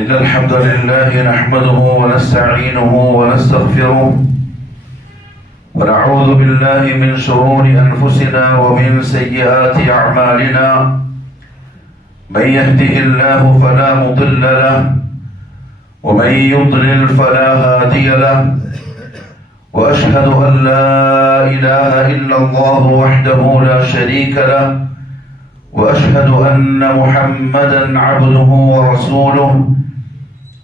إن الحمد لله نحمده ونستعينه ونستغفره ونعوذ بالله من شرور أنفسنا ومن سيئات أعمالنا. من يهده الله فلا مضل له ومن يضلل فلا هادي له. وأشهد أن لا إله إلا الله وحده لا شريك له. وأشهد أن محمدا عبده ورسوله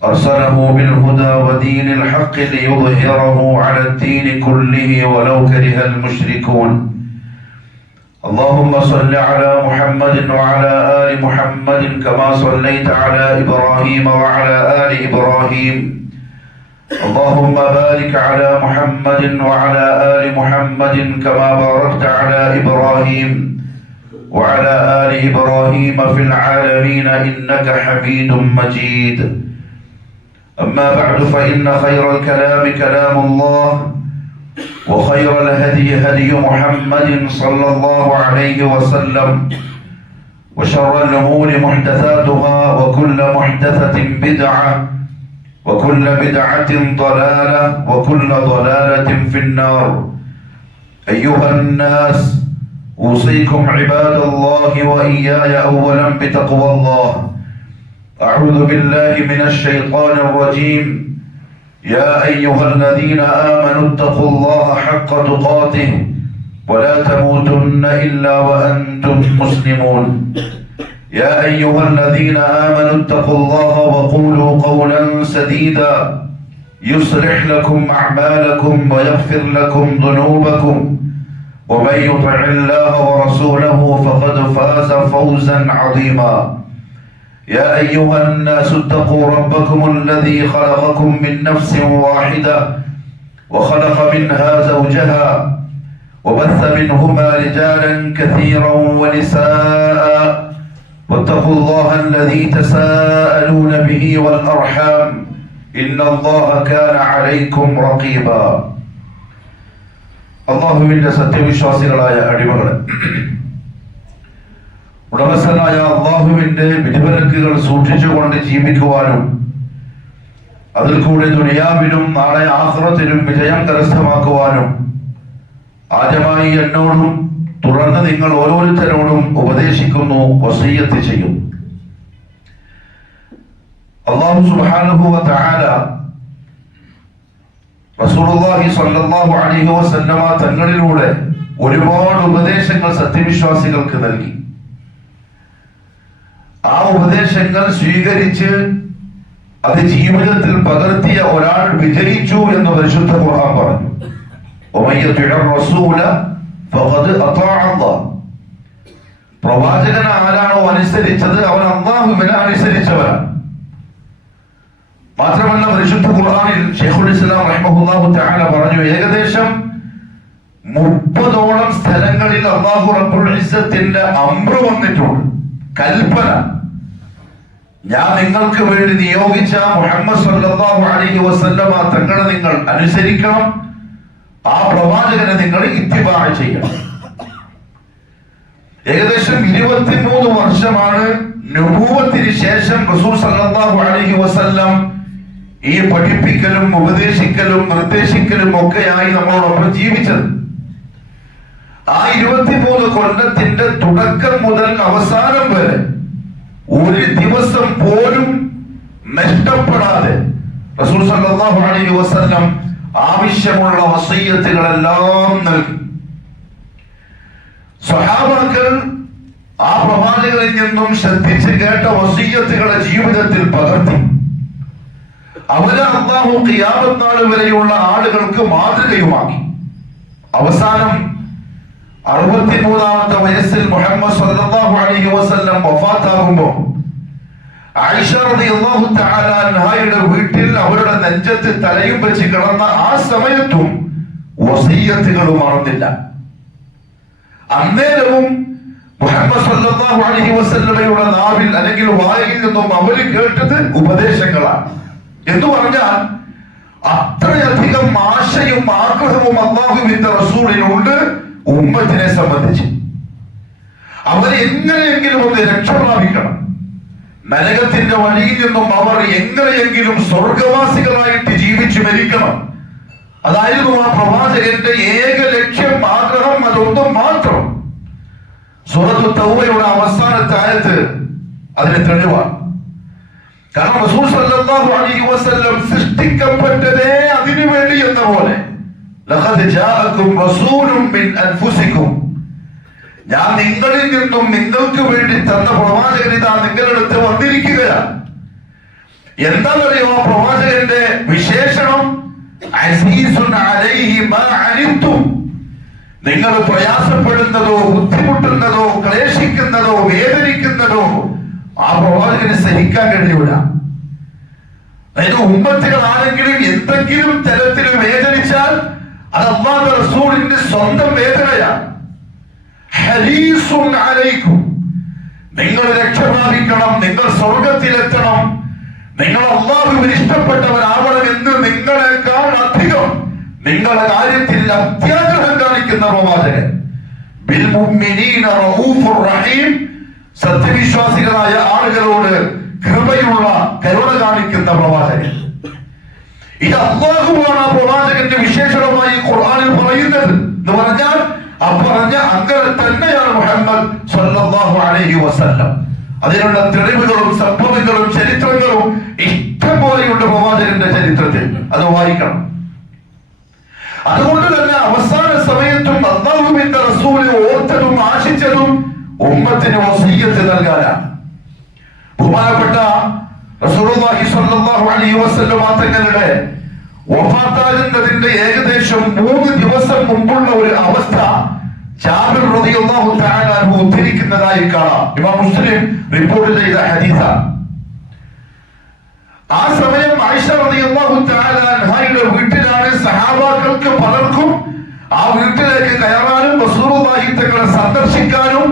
أرسله بالهدى ودين الحق ليظهره على الدين كله ولو كره المشركون. اللهم صل على محمد وعلى آل محمد كما صليت على إبراهيم وعلى آل إبراهيم. اللهم بارك على محمد وعلى آل محمد كما باركت على إبراهيم وعلى آل إبراهيم في العالمين إنك حميد مجيد. أما بعد فإن خير الكلام كلام الله وخير الهدي هدي محمد صلى الله عليه وسلم وشر الأمور محدثاتها وكل محدثة بدعة وكل بدعة ضلالة وكل ضلالة في النار. أيها الناس أوصيكم عباد الله وإياي أولا بتقوى الله. أعوذ بالله من الشيطان الرجيم. يا أيها الذين آمنوا اتقوا الله حق تقاته ولا تموتن إلا وأنتم مسلمون. يا أيها الذين آمنوا اتقوا الله وقولوا قولا سديدا يصلح لكم أعمالكم ويغفر لكم ذنوبكم ومن يطع الله ورسوله فقد فاز فوزا عظيما. يا أيها الناس اتقوا ربكم الذي خلقكم من نفس واحدة وخلق منها زوجها وبث منهما رجالا كثيرا ونساء واتقوا الله الذي تساءلون به والأرحام إن الله كان عليكم رقيبا. അള്ളാഹുവിന്റെ സത്യവിശ്വാസികളായ അടിമകളെ, ഉടമസ്ഥനായ അള്ളാഹുവിന്റെ വിധിവിലക്കുകൾ സൂക്ഷിച്ചുകൊണ്ട് ജീവിക്കുവാനും അതിൽ കൂടി ദുനിയാവിലും നാളെ ആഖിറത്തിലും വിജയം കരസ്ഥമാക്കുവാനും ആദ്യമായി എന്നോടും തുടർന്ന് നിങ്ങൾ ഓരോരുത്തരോടും ഉപദേശിക്കുന്നു, വസിയ്യത്ത് ചെയ്യും. അല്ലാഹു സുബ്ഹാനഹു വ തആല റസൂലുള്ളാഹി സ്വല്ലല്ലാഹു അലൈഹി വസല്ലമ തങ്ങളിലൂടെ ഒരുപാട് ഉപദേശങ്ങൾ സത്യവിശ്വാസികൾക്ക് നൽകി. ആ ഉപദേശങ്ങൾ സ്വീകരിച്ച് അത് ജീവിതത്തിൽ പകർത്തിയ ഒരാൾ വിജയിച്ചു എന്ന് പരിശുദ്ധ ഖുർആൻ പറഞ്ഞു. പ്രവാചകൻ ആരാണോ അനുസരിച്ചത് അവൻ അല്ലാഹുവിനെ അനുസരിച്ചവനാണ്. മാത്രമല്ല പരിശുദ്ധ ഖുർആനിൽ ശൈഖുൽ ഇസ്ലാം റഹിമഹുല്ലാഹു തആല പറഞ്ഞു, ഏകദേശം 30ഓളം സ്ഥലങ്ങളിൽ അല്ലാഹു റബ്ബുൽ ഇസ്സത്തിന്റെ അംറ് വന്നിട്ടുണ്ട്, കൽപ്പന. ഞാൻ നിങ്ങൾക്ക് വേണ്ടി നിയോഗിച്ച മുഹമ്മദ് സല്ലല്ലാഹു അലൈഹി വസല്ലമ തങ്ങളെ നിങ്ങൾ അനുസരിക്കണം, ആ പ്രവാചകനെ നിങ്ങൾ ഇത്തിബാ ചെയ്യണം. ഏകദേശം 23 വർഷമാണ് നബൂവത്തിന് ശേഷം റസൂൽ സല്ലല്ലാഹു അലൈഹി വസല്ലം ഈ പഠിപ്പിക്കലും ഉപദേശിക്കലും നിർദ്ദേശിക്കലും ഒക്കെയായി നമ്മളോടൊപ്പം ജീവിച്ചത്. ആ 23 കൊല്ലത്തിന്റെ തുടക്കം മുതൽ അവസാനം വരെ ഒരു ദിവസം പോലും നഷ്ടപ്പെടാതെ റസൂൽ സല്ലല്ലാഹു അലൈഹി വസല്ലം ആവശ്യമുള്ള വസിയ്യത്തുകളെല്ലാം നൽകി. സ്വഹാബാക്കൾ ആ പ്രവാചകനിൽ നിന്നും ശ്രദ്ധിച്ച് കേട്ട വസിയ്യത്തുകളെ ജീവിതത്തിൽ പകർത്തി. അവരെ അല്ലാഹു ഖിയാമത്ത് നാൾ വരെയുള്ള ആളുകൾക്ക് മാതൃകയുമാക്കി. അവസാനം 63ാമത്തെ വയസ്സിൽ മുഹമ്മദ് സല്ലല്ലാഹു അലൈഹി വസല്ലം വഫാത്താകുമ്പോൾ ആയിഷ റളിയല്ലാഹു തആല അൻഹയുടെ വീട്ടിൽ അവരുടെ നെഞ്ചത്ത് തലയും വെച്ച് കിടന്ന ആ സമയത്തും വസിയ്യത്തുകൾ മറന്നില്ല. അന്നേരവും മുഹമ്മദ് സല്ലല്ലാഹു അലൈഹി വസല്ലമയുടെ നാവിൽ അല്ലെങ്കിൽ വായിൽ നിന്നും അവർ കേട്ടത് ഉപദേശങ്ങളാണ്. എന്ന് പറഞ്ഞാൽ അത്രയധികം ആശയും ആഗ്രഹവും അല്ലാഹുവിന്റെ റസൂലിനുണ്ട് ഉമ്മത്തിനെ സംബന്ധിച്ച്. അവരെ എങ്ങനെയെങ്കിലും ഒന്ന് രക്ഷ പ്രാപിക്കണം, നരകത്തിന്റെ വഴിയിൽ നിന്നും അവർ എങ്ങനെയെങ്കിലും സ്വർഗവാസികളായിട്ട് ജീവിച്ചു മരിക്കണം. അതായിരുന്നു ആ പ്രവാചകന്റെ ഏക ലക്ഷ്യം, ആഗ്രഹം. അതൊന്നും മാത്രം. സൂറത്തു തൗബയുടെ അവസാനത്തെ ആയത്ത് അതിന് തെളിവാണ്. കാരണം റസൂൽ സല്ലല്ലാഹു അലൈഹി വസല്ലം സൃഷ്ടിക്കപ്പെട്ടതേ അതിനു വേണ്ടി എന്ന പോലെ, ലഖദ് ജാഅകും റസൂലുൻ മിൻ അൻഫുസികും, ഞാൻ നിങ്ങളിൽ നിന്നും നിങ്ങൾക്ക് വേണ്ടി തന്ന പ്രവാചകൻ ഇതാ നിങ്ങളുടെ അടുത്ത് വന്നിരിക്കുകയാണ്. എന്താണെന്നറിയോ ആ പ്രവാചകന്റെ വിശേഷണം? അസീസുൻ അലൈഹി മാ അനിത്തും, നിങ്ങൾ പ്രയാസപ്പെടുന്നതോ ബുദ്ധിമുട്ടുന്നതോ ക്ലേശിക്കുന്നതോ വേദനിക്കുന്നതോ ആ പ്രവാചകന് സഹിക്കാൻ കഴിയൂല. അതായത് ഉമ്മത്തുകൾ ആരെങ്കിലും എന്തെങ്കിലും തരത്തിൽ വേദനിച്ചാൽ അത് അല്ലാഹുവിന്റെ റസൂലിന്റെ സ്വന്തം വേദനയാണ്. ഹരീസുൻ അലൈക്കും, നിങ്ങൾ രക്ഷപ്രാപിക്കണം, നിങ്ങൾ സ്വർഗത്തിലെത്തണം, നിങ്ങൾ അല്ലാഹുവിന് ഇഷ്ടപ്പെട്ടവരാവണം എന്ന് നിങ്ങളെക്കാൾ അധികം നിങ്ങളുടെ കാര്യത്തിൽ അത്യാഗ്രഹം കാണിക്കുന്ന പ്രവാചകൻ. ബിൽ മുഅ്മിനീന റഊഫുർ റഹീം, സത്യവിശ്വാസികളായ ആളുകളോട് കൃപയുള്ള കരുണ കാണിക്കുന്ന പ്രവാചകൻ. ഇത് അല്ലാഹുവാണ് ആ പ്രവാചകന്റെ വിശേഷണമായി ഖുർആനിൽ പറയുന്നത് എന്ന് പറഞ്ഞാൽ ആ പറഞ്ഞ അങ്ങനെ തന്നെയാണ് മുഹമ്മദ് സല്ലല്ലാഹു അലൈഹി വസല്ലം. അതിനുള്ള തെളിവുകളും സംഭവങ്ങളും ചരിത്രങ്ങളും ഇഷ്ടം പോലെയുണ്ട് പ്രവാചകന്റെ ചരിത്രത്തിൽ. അത് വായിക്കണം. അതുകൊണ്ട് തന്നെ അവസാന സമയത്തും അല്ലാഹുവിന്റെ റസൂൽ ഓർത്തതും ആശിച്ചതും ഉമ്മത്തിന് വസിയ്യത്ത് നൽകാനാണ്. ബഹുമാനപ്പെട്ട റസൂലുള്ളാഹി സ്വല്ലല്ലാഹു അലൈഹി വസല്ലം തങ്ങളുടെ വഫാത്താകുന്നതിന്റെ ഏകദേശം 3 ദിവസം മുമ്പുള്ള ഒരു അവസ്ഥ ജാബിർ റളിയല്ലാഹു തആല അൻഹു ഉദ്ധരിക്കുന്നതായി കാണാം. ഇമാം മുസ്ലിം റിപ്പോർട്ട് ചെയ്ത ഹദീസാണ്. ആ സമയം ആയിഷ റളിയല്ലാഹു തആല അൻഹയുടെ വീട്ടിലാണ്. സഹാബാക്കൾക്ക് പലർക്കും ആ വീട്ടിലേക്ക് കയറാനും റസൂലുള്ളാഹി തങ്ങളെ സന്ദർശിക്കാനും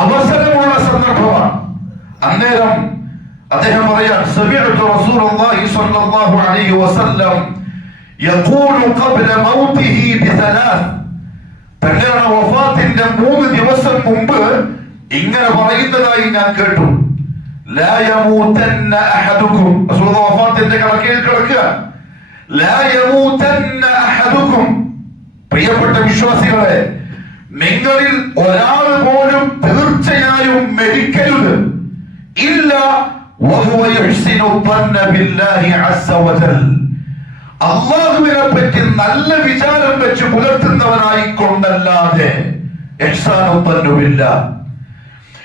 അവസരമുള്ള സന്ദർഭമാണ്. അന്നേരം അദ്ദേഹം പറയാൻ, സമിഅതു റസൂലുള്ളാഹി സ്വല്ലല്ലാഹു അലൈഹി വസല്ലം യഖൂലു ഖബ്ല മൗതിഹി ബിസലാസ്, തങ്ങളുടെ വഫാത്തിന്റെ 3 ദിവസം മുമ്പ് ഇങ്ങനെ പറയുന്നതായി ഞാൻ കേട്ടു. ലാ യമൂതന്ന അഹദുക്കും, റസൂലുള്ളാഹി വഫാത്തിന്റെ കിടക്കയിൽ കിടക്കുക. ലാ യമൂതന്ന അഹദുക്കും, പ്രിയപ്പെട്ട വിശ്വാസികളെ, നിങ്ങളിൽ ഒരാൾ പോലും തീർച്ചയായും മരിക്കരുത്. ഇല്ല വഹുവ യുഹ്സിനു ظن ബില്ലാഹി അസ്സ വജൽ, അല്ലാഹുവിനെ പറ്റി നല്ല വിചാരം വെച്ച് പുലർത്തുന്നവനായി കൊണ്ടല്ലാതെ. ഇഹ്സാനു ظن ബില്ലാഹ്,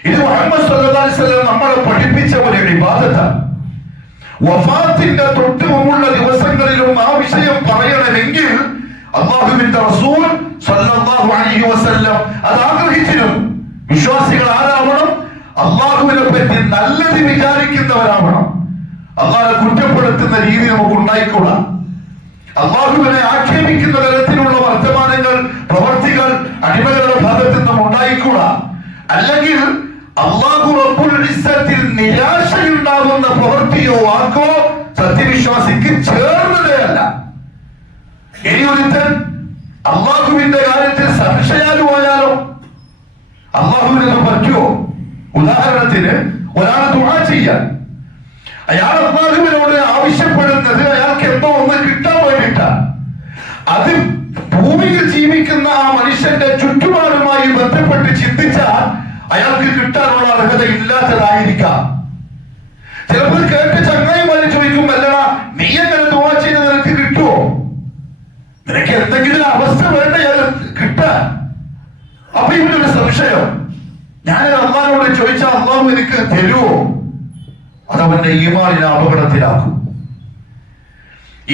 ഇത് മുഹമ്മദ് സല്ലല്ലാഹു അലൈഹി വസല്ലം നമ്മളെ പഠിപ്പിച്ച ഒരു ഇബാദത്താണ്. വഫാത്തിന്റെ തൊട്ട് മുമ്പുള്ള ദിവസങ്ങളിലും ആ വിഷയം പറയണമെങ്കിൽ അല്ലാഹുവിന്റെ റസൂൽ സല്ലല്ലാഹു അലൈഹി വസല്ലം അത് ആഗ്രഹിച്ചിരുന്നു. വിശ്വാസികൾ ആരാവണം? അല്ലാഹുവിനെ പറ്റി നല്ലത് വിചാരിക്കുന്നവരാവണം. അല്ലാഹുവിനെ കുറ്റപ്പെടുത്തുന്ന രീതി നമുക്ക് ഉണ്ടായിക്കൂടാ. അല്ലാഹുവിനെ ആക്ഷേപിക്കുന്ന തരത്തിലുള്ള വർത്തമാനങ്ങൾ, പ്രവർത്തികൾ അടിമകളുടെ ഭാഗത്ത് നിന്നും ഉണ്ടായിക്കൂടാ. അല്ലെങ്കിൽ അല്ലാഹു റബ്ബുൽ ഇസ്സത്തിൽ നിരാശയുണ്ടാകുന്ന പ്രവൃത്തിയോ വാക്കോ സത്യവിശ്വാസിക്ക് ചേർന്നതേ അല്ല. ഇനി ഒരുത്തൻ അല്ലാഹുവിന്റെ കാര്യത്തിൽ സംശയാലുമായാലോ അല്ലാഹുവിന് പറ്റുമോ? ഉദാഹരണത്തിന് ഒരാൾ ദുആ ചെയ്യാൻ, അയാൾ അല്ലാഹുവിനോട് ആവശ്യപ്പെടുന്നത് അയാൾക്ക് എന്തോ ഒന്ന് കിട്ടാൻ വേണ്ടിയിട്ടാണ്. അത് ഭൂമിയിൽ ജീവിക്കുന്ന ആ മനുഷ്യന്റെ ചുറ്റുപാടുമായി ബന്ധപ്പെട്ട് ചിന്തിച്ചാൽ അയാൾക്ക് കിട്ടാനുള്ള അർഹത ഇല്ലാത്തതായിരിക്കാം. ചിലപ്പോൾ കേട്ട് ചങ്ങായിമാര് ചോദിക്കും, അല്ലടാ നീ എങ്ങനെ ദുആ ചെയ്ത് നിനക്ക് കിട്ടുമോ? നിനക്ക് എന്തെങ്കിലും അവസ്ഥ വേണ്ട കിട്ടാൻ. അപ്പൊ ഇവനൊരു സംശയം, ഞാൻ അള്ളാഹുവിനോട് ചോദിച്ചാൽ അള്ളാഹു എനിക്ക് തരുമോ? അതവന്റെ ഈമാനിനെ അപകടത്തിലാക്കും.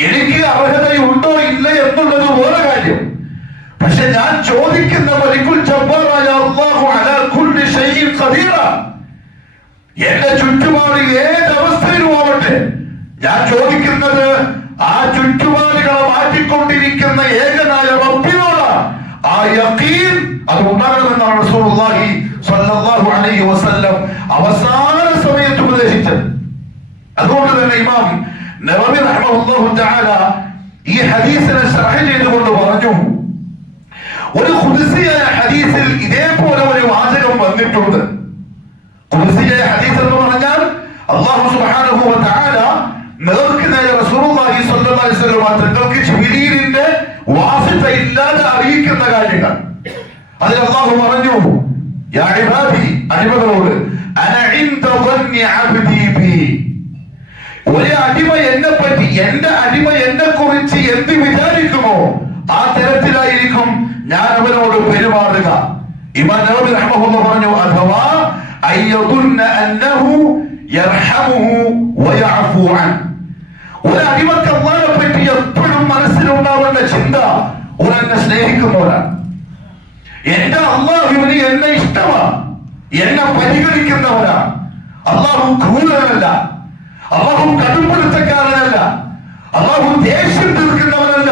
എനിക്ക് അർഹതയുണ്ടോ ഇല്ല എന്നുള്ളത് വേറെ കാര്യം. പക്ഷെ ഞാൻ ചോദിക്കുന്ന മലിക്കുൽ ജബ്ബാറായ അല്ലാഹു അലാ കുല്ലി ഷൈഇൻ ഖദീറ, എന്റെ ചുറ്റുപാട് ഏതവസ്ഥയിലും ആവട്ടെ, ഞാൻ ചോദിക്കുന്നത് ആ ചുറ്റുപാടുകളെ മാറ്റിക്കൊണ്ടിരിക്കുന്ന ഏകനായ റബ്ബിനോടാണ്. ആ യഖീൻ അത് ഉണ്ടാകണമെന്നാണ് റസൂലുള്ളാഹി സ്വല്ലല്ലാഹു അലൈഹി വസല്ലം അവസാന സമയത്ത് ഉപദേശിച്ചത്. അതുകൊണ്ട് തന്നെ ഇമാം നവവി റഹ്മഹുല്ലാഹു തആല ഈ ഹദീസിനെ ശർഹ് ചെയ്തുകൊണ്ട് പറഞ്ഞു, ഒരു ഖുദ്സിയായ ഹദീസിൽ ഇതേപോലെ ഒരു വാചകം വന്നിട്ടുണ്ട്. ഖുദ്സിയായ ഹദീസ് എന്ന് പറഞ്ഞാൽ അല്ലാഹു സുബ്ഹാനഹു വ തആല നേർക്ക് നേരെ റസൂലുള്ളാഹി സ്വല്ലല്ലാഹി അലൈഹി വസല്ലം തങ്ങൾക്ക് ജിബ്രീലിന്റെ വാസിത ഇല്ലാതെ അറിയിക്കുന്ന കാര്യങ്ങൾ. അതിൽ അല്ലാഹു പറഞ്ഞു, യാ ഇബാദി, അടിമകളോട്, അന ഇൻദ ദന്നി അബ്ദി ബി, ഒരു അടിമ എന്നെ പറ്റി, എന്റെ അടിമ എന്നെ കുറിച്ച് എന്ത് വിചാരിക്കുമോ ആ തരത്തിലായിരിക്കും ഞാൻ അവനോട് പെരുമാറുക. ഇമാം നവവി റഹ്മഹുല്ലാഹ് പറഞ്ഞു, അഥവാ അയ്യദുന്ന അന്നഹു യർഹമുഹു വയഅഫു അൻ. ഒരു അടിമക്ക് അല്ലാഹുവിനെ പറ്റി എപ്പോഴും മനസ്സിലുണ്ടാവേണ്ട ചിന്ത, ഒരെന്നെ സ്നേഹിക്കുന്നവരാണ്, എന്റെ അല്ലാഹുവിന് എന്നെ ഇഷ്ടമാണ്, എന്നെ പരിഗണിക്കുന്നവരാണ്. അല്ലാഹു ക്രൂരനല്ല, അല്ലാഹു കടുംപിടുത്തക്കാരനല്ല, അല്ലാഹു ദേഷ്യം തീർക്കുന്നവനല്ല,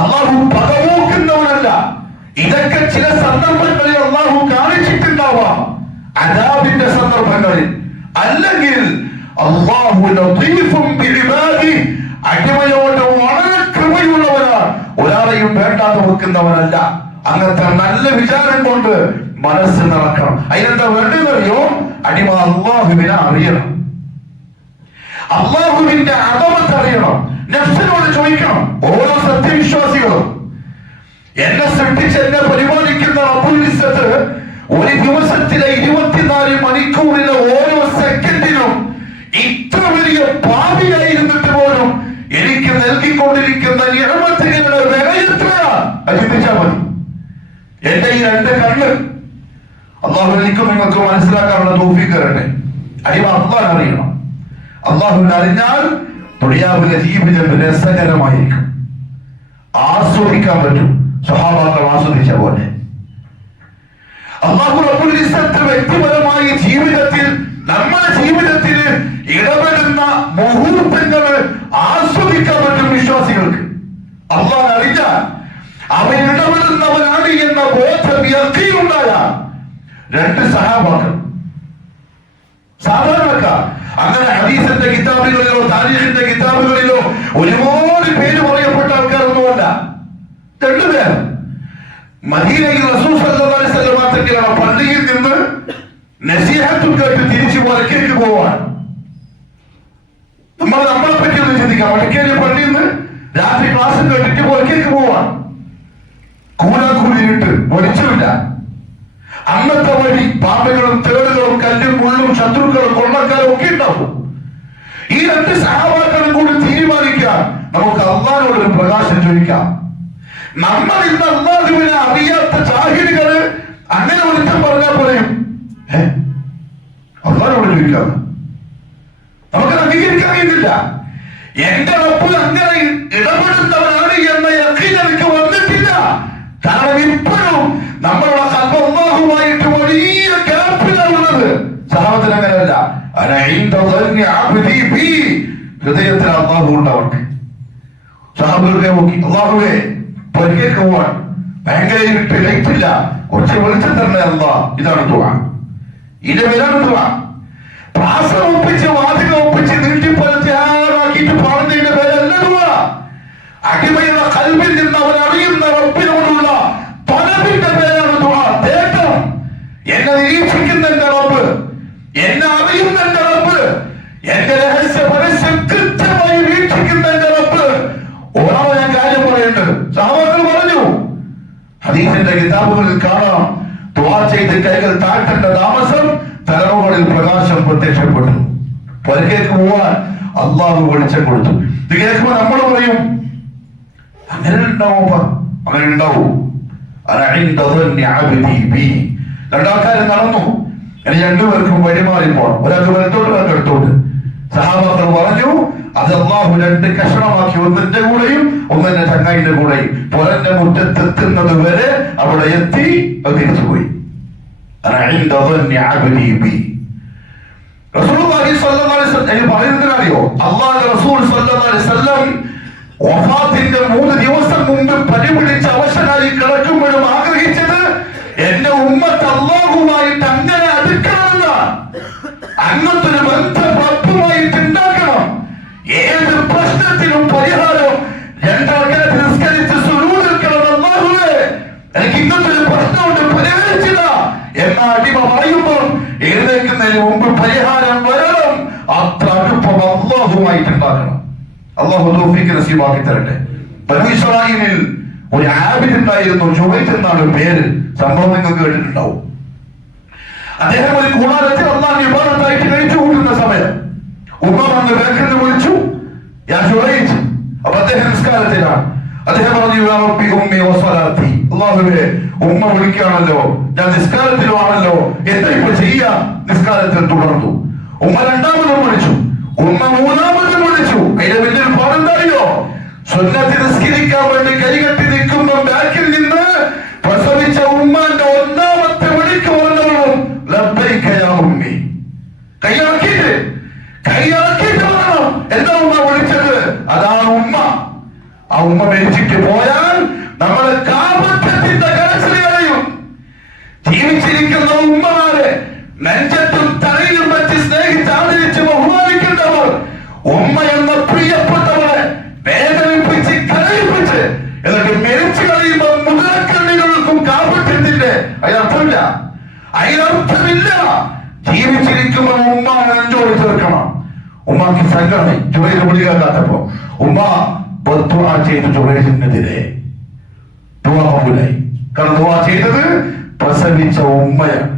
അല്ലാഹു പകവോക്കുന്നവനല്ല. ഇതൊക്കെ ചില സന്ദർഭങ്ങളിൽ അല്ലാഹു കാണിച്ചിട്ടുണ്ടാവാം, അദാബിന്റെ സന്ദർഭങ്ങളിൽ. അല്ലെങ്കിൽ അല്ലാഹു ലതീഫും ബിഇബാദി, അടിമയോട് വളരെ കൃപയുള്ളവനാണ്, ഒരാളെയും വേണ്ടാതെ വെക്കുന്നവനല്ല. അങ്ങനത്തെ നല്ല വിചാരം കൊണ്ട് മനസ്സ് നിറക്കണം. അതിനെന്താ വേണ്ടതെന്നറിയോ? അടിമ അല്ലാഹുവിനെ അറിയണം, അല്ലാഹുവിന്റെ അദമത്ത് അറിയണം, നഫ്സിനോട് ചോദിക്കണം. ഓരോ സത്യവിശ്വാസികളും എന്നെ സൃഷ്ടിച്ച് എന്നെ പരിപാലിക്കുന്ന റബ്ബുൽ ഇസ്സത്ത് ഒരു ദിവസത്തിലെ 24 മണിക്കൂറിലെ ഓരോ സെക്കൻഡിലും ഇത്ര വലിയ പാപിയായിരുന്നിട്ട് പോലും എനിക്ക് നൽകിക്കൊണ്ടിരിക്കുന്ന നിഅമത്തുകളുടെ വില എത്രയാണ് ചിന്തിച്ചാൽ മതി. എന്റെ ഈ 2 കണ്ണ് അല്ലാഹു എനിക്കും നിങ്ങൾക്ക് മനസ്സിലാക്കാനുള്ള തൗഫീഖ് തരട്ടെ. അടിമ അല്ലാഹുവിനെ അറിയണം. അല്ലാഹുവിനെ അറിഞ്ഞാൽ ദുനിയാവിലെ ജീവിതം രസകരമായിരിക്കും, ആസ്വദിക്കാൻ പറ്റും, സ്വഹാബാക്കൾ ആസ്വദിച്ച പോലെ. അല്ലാഹു റബ്ബുൽ ഇസ്സത്ത് വ്യക്തിപരമായി ജീവിതത്തിൽ, നമ്മുടെ ജീവിതത്തിൽ ഇടപെടുന്ന മുഹൂർത്തങ്ങൾ ആസ്വദിക്കാൻ പറ്റും വിശ്വാസികൾക്ക്. അല്ലാഹുവിനെ അറിഞ്ഞാൽ അവൻ ഇടപെടുന്നവനാണ് എന്ന ബോധം യഖീനുണ്ടായാൽ 2 സഹാബാക്കൾ സാധാരണക്കാർ, അങ്ങനെ ഹദീസിന്റെ കിതാബുകളിലോ താരീഖിന്റെ കിതാബുകളിലോ ഒരുപാട് പേര് പറയപ്പെട്ട ആൾക്കാരൊന്നുമല്ല. 2 പേർ മദീനയിൽ റസൂൽ സല്ലല്ലാഹു അലൈഹി വസല്ലം തങ്ങളുടെ പള്ളിയിൽ നിന്ന് നസീഹത്ത് കേട്ട് തിരിച്ചു വടക്കേക്ക് പോവാൻ. നമ്മളെ പറ്റി ഒന്ന് ചിന്തിക്കാം. വടക്കേലെ പള്ളിയിൽ നിന്ന് രാത്രി ക്ലാസ് കേട്ടിട്ട് വടക്കേക്ക് പോവാൻ. കൂടാക്കൂലിട്ട് വെളിച്ചമില്ല. അന്നത്തെ വഴി പാമ്പുകളും തേടുകളും കല്ലും മുള്ളും ശത്രുക്കളും കൊള്ളക്കാരും ഒക്കെ ഉണ്ടാവും. ഈ 2 സഹാബാക്കളും കൂടി തീരുമാനിക്കാൻ നമുക്ക് അല്ലാഹുവിനോട് ഒരു പ്രകാശം ചോദിക്കാം. നമ്മൾ ഇന്ന് അല്ലാഹുവിനെ അറിയാത്ത ജാഹിലുകള് അങ്ങനെ ഒരുത്തം പറഞ്ഞാൽ പറയും, അല്ലാഹുവിനോട് ചോദിക്കാം, നമുക്ക് അംഗീകരിക്കാൻ കഴിയുന്നില്ല. എന്റെ റബ്ബ് അങ്ങനെ ഇടപെടുന്നവനാണ് എന്ന യഖീൻ എനിക്ക് വന്നിട്ടില്ല. കാരണം ഇപ്പോഴും നമ്മളുടെ ഖൽബ് അല്ലാഹുവായിട്ട് വലിയ ഗ്യാപ്പിലാണുള്ളത്. സഹാബത്തിന് അങ്ങനെയല്ല. അന ഇൻദ ദന്നി അബ്ദി ബി, ഹൃദയത്തിൽ അല്ലാഹു ഉണ്ട് അവർക്ക്. സഹാബികളെ നോക്കി, അല്ലാഹുവേ പരിക്കേക്ക് പോവാൻ ഭയങ്കര ഇരുട്ട്, ലൈറ്റില്ല, കുറച്ച് വെളിച്ചം തരണേ അല്ലാ. ഇതാണ് ദുആ. ഇതിന്റെ പേരാണ് ദുആ. പ്രാസം ഒപ്പിച്ച് വാതിക ഒപ്പിച്ച് നീട്ടിപ്പലത്തി ആറാക്കിയിട്ട് പാടുന്നതിന്റെ പേരല്ല ദുആ. അടിമയുടെ ഖൽബിൽ നിന്ന് അവൻ അറിയുന്ന റബ്ബിനോടുള്ള തലബിന്റെ പേരാണ് ദുആ. തേട്ടം. എന്നെ നിരീക്ഷിക്കുന്ന എന്റെ റബ്ബ്, എന്നെ അറിയുന്ന എന്റെ റബ്ബ്, എന്റെ രഹസ്യ പരസ്യം കൃത്യമായി വീക്ഷിക്കുന്ന എന്റെ റബ്ബ്. ഓരോ ഞാൻ കാര്യം പറയുന്നുണ്ട്. സഹാബാക്കൾ പറഞ്ഞു, ഹദീസിന്റെ കിതാബുകളിൽ കാണാം, ദുആ ചെയ്ത് കൈകൾ താഴ്ത്തേണ്ട താമസം തലമുകളിൽ പ്രകാശം പ്രത്യക്ഷപ്പെട്ടു. പരിക്കേക്ക് പോവാൻ അല്ലാഹു വെളിച്ചം കൊടുത്തു. ഇത് കേൾക്കുമ്പോൾ നമ്മൾ പറയും, അങ്ങനെ ഉണ്ടാവും, അങ്ങനെ ഉണ്ടാവും. 2 ആൾക്കാർ നടന്നു. ഇനി 2 പേർക്കും വഴിമാറി പോകണം. ഒരാൾക്ക് വലത്തോട്ട്, ഒരാൾക്ക് എടുത്തോട്ട്. സഹാബാക്കൾ പറഞ്ഞു, അത് അല്ലാഹു 2 കഷണമാക്കി, ഒന്നിന്റെ കൂടെയും ഒന്നിന്റെ ചങ്ങായിന്റെ കൂടെയും. പുറന്റെ മുറ്റത്തെത്തുന്നത് വരെ അവിടെ എത്തി, അത് തിരിച്ചുപോയി. റസൂലുള്ളാഹി സ്വല്ലല്ലാഹു അലൈഹി വസല്ലം പറയുന്നതിനറിയോ, അല്ലാഹുവിന്റെ റസൂൽ സ്വല്ലല്ലാഹു അലൈഹി വസല്ലം വഫാത്തിന്റെ 3 ദിവസം മുമ്പ് പരിപിടിച്ച് അവശനായി കിടക്കുമ്പോഴും ആഗ്രഹിച്ചത് എന്റെ ഉമ്മത്ത് അല്ലാഹുവുമായിട്ട് അങ്ങനെ അടുക്കണമെന്നാണ്. അങ്ങനത്തെ ഒരു ബന്ധം റബ്ബുമായിട്ട് ഉണ്ടാക്കണം. ഏത് പ്രശ്നത്തിനും പരിഹാരം 2 റക്അത്ത് നിസ്കരിച്ച് സുജൂദിൽ കിടന്ന് അല്ലാഹുവേ എനിക്ക് ഇങ്ങനത്തെ ഒരു പ്രശ്നമുണ്ട്, പരിഹരിച്ചില്ല എന്ന അടിമ പറയുമ്പോൾ എഴുന്നേൽക്കുന്നതിന് മുമ്പ് പരിഹാരം വരണം. ആ ആദ്യമായിട്ട് ഉണ്ടാക്കണം. അള്ളാഹു തൗഫീഖ് നസീബാക്കി തരട്ടെ. ബനൂ ഇസ്രായീലിൽ ഒരു ആബിദ് ഉണ്ടായിരുന്നു, ജുറൈജ് എന്നാണ് പേര്. സംഭവം നിങ്ങൾ കേട്ടിട്ടുണ്ടാവും. അദ്ദേഹം ഒരു കൂടാരത്തിൽ അള്ളാഹ് ഇബാദത്തായിട്ട് കഴിച്ചു കൂട്ടുന്ന സമയം ഉമ്മ വന്ന് ബേക്കറിൽ നിന്ന് വിളിച്ചു, യാ ജുറൈജ്. അപ്പൊ അദ്ദേഹം നിസ്കാരത്തിലാണ്. അദ്ദേഹം പറഞ്ഞു, യാ റബ്ബി ഉമ്മി വസ്വലാത്തി. അല്ലാഹുവേ, ഉമ്മ വിളിക്കുകയാണല്ലോ, ഞാൻ നിസ്കാരത്തിലുമാണല്ലോ, എന്താ ഇപ്പൊ ചെയ്യാ? നിസ്കാരത്തിൽ തുടർന്നു. ഉമ്മ രണ്ടാമതും വിളിച്ചു, ഉമ്മ മൂന്നാമതും വിളിച്ചു. അതിന്റെ വലിയൊരു പാടെന്തായോ, സുന്നത്ത് നിസ്കരിക്കാൻ വേണ്ടി കൈകെട്ടി നിൽക്കുമ്പോൾ ബാക്കിൽ നിന്ന് പ്രസവിച്ച ഉമ്മാന്റെ ഒന്നാമത്തെ വിളിക്ക് പറഞ്ഞോളും ലബ്ബൈക യാ ഉമ്മി. കൈയാക്കിയിട്ട് പറയണം. എന്താ ഉമ്മ വിളിച്ചത്? അതാണ് ഉമ്മ. ആ ഉമ്മ മരിച്ചിട്ട് പോയാൽ നമ്മളെ കാപട്യത്തിന്റെ കരച്ചിൽ കളയും. ജീവിച്ചിരിക്കുന്ന ഉമ്മമാരെ നെഞ്ചത്തും തലയിലും വെച്ച് സ്നേഹിച്ച് ആദരിച്ച് ബഹുമാനിക്കേണ്ടവർ ഉമ്മ എന്ന പ്രിയപ്പെട്ടവരെ വേദനിപ്പിച്ച് കരയിപ്പിച്ച് എന്നിട്ട് മരിച്ചു കളയുമ്പോൾ മുതലക്കണ്ണികൾക്കും കാപട്യത്തിന്റെ അതിനർത്ഥമില്ല. അതിനർത്ഥമില്ല. ജീവിച്ചിരിക്കുമ്പോൾ ഉമ്മ നെഞ്ചോട് ചേർക്കണം. ഉമ്മാക്ക് സങ്കടമായി. ജുറൈജ് വിളി കേൾക്കാത്തപ്പോ ഉമ്മ ദുആ ചെയ്തു ജുറൈജിനെതിരെ. ദുആ കബൂലായി. കാരണം ദുആ ചെയ്തത് പ്രസവിച്ച ഉമ്മയാണ്.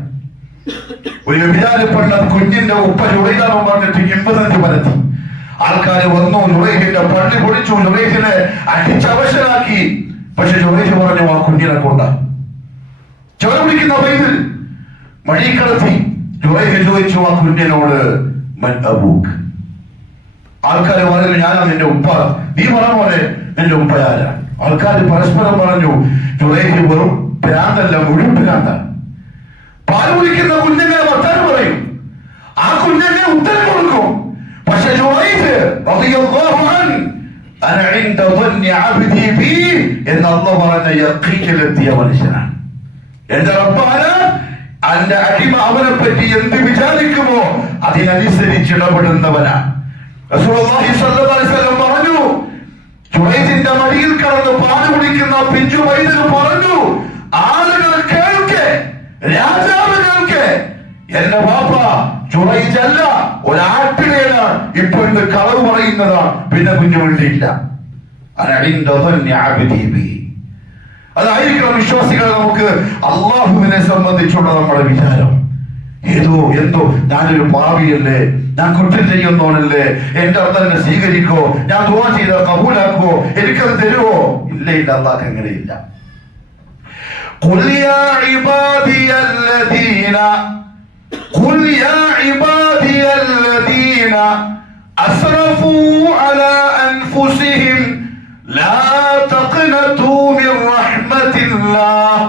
ഒരു വ്യഭിചാരപ്പെട്ട കുഞ്ഞിന്റെ ഉപ്പ ജുറൈജാണ് പറഞ്ഞിട്ട് 85 പരത്തി. ആൾക്കാര് വന്നു, ജുറൈജിന്റെ പള്ളി പൊളിച്ചു, ജുറൈജിനെ അടിച്ചവശനാക്കി. പക്ഷെ ജുറൈജ് പറഞ്ഞു, ആ കുഞ്ഞിനെ കൊണ്ട ചോര പിടിക്കുന്ന വയതിൽ മടിക്കടത്തി. ജുറൈജ് ചോദിച്ചു ആ കുഞ്ഞിനോട്, മൻ അബൂക്ക്? ആൾക്കാര് പറഞ്ഞു, ഞാനാ നിന്റെ ഉപ്പ. നീ പറഞ്ഞ പോലെ നിന്റെ ഉപ്പയാരാ? ആൾക്കാർ പരസ്പരം പറഞ്ഞു, ജുറൈജ് വെറും ഭ്രാന്തല്ല, മുഴുവൻ ഭ്രാന്താണ്. പാൽ കുടിക്കുന്ന കുഞ്ഞിനെ വർത്താനം പറയും, ആ കുഞ്ഞിനെ ഉത്തരം കൊടുക്കും. പക്ഷെ ജുറൈജ് റളിയല്ലാഹു അൻഹു അന ഇൻദ ദന്നി അബ്ദി ബി എന്ന് അല്ലാഹു പറഞ്ഞ യഖീനിലെത്തിയ മനുഷ്യനാണ്. എന്റെ റബ്ബാണ്, എന്റെ അടിമ അവനെ പറ്റി എന്ത് വിചാരിക്കുമോ അതിനനുസരിച്ച് ഇടപെടുന്നവനാണ്. റസൂലുള്ളാഹി സ്വല്ലല്ലാഹു അലൈഹി വസല്ലം പറഞ്ഞു, ജുറൈജിന്റെ മടിയിൽ കിടന്ന് പാല് കുടിക്കുന്ന പിഞ്ചു വൈദ്യന് പറഞ്ഞു, ആളുകൾ കേൾക്കെ, രാജാവ് കേൾക്കെ, എന്റെ ബാപ്പ ജുറൈജ് അല്ല, ഒരാട്ടിടയനാണ്. ഇപ്പൊ ഇത് കളവ് പറയുന്നതാണ്. പിന്നെ കുഞ്ഞു വേണ്ടിയില്ല. അതായിരിക്കണം വിശ്വാസികളെ നമുക്ക് അള്ളാഹുവിനെ സംബന്ധിച്ചുള്ള നമ്മുടെ വിചാരം. എന്തോ ഞാനൊരു പാവിയല്ലേ, ഞാൻ കുറ്റം ചെയ്യുന്നോനല്ലേ, എന്റെ അള്ളാഹ് സ്വീകരിക്കോ, ഞാൻ ദുആ ചെയ്താൽ കബൂലാക്കോ, എനിക്കത് തരുവോ? ഇല്ല, അള്ളാഹ് അങ്ങനെയില്ല. ഖുൽ യാ ഇബാദിയല്ലദീന അസ്റഫൂ അലാ അൻഫുസിഹിം ലാ തഖ്നതൂ മിർ റഹ്മത്തില്ലാഹ്.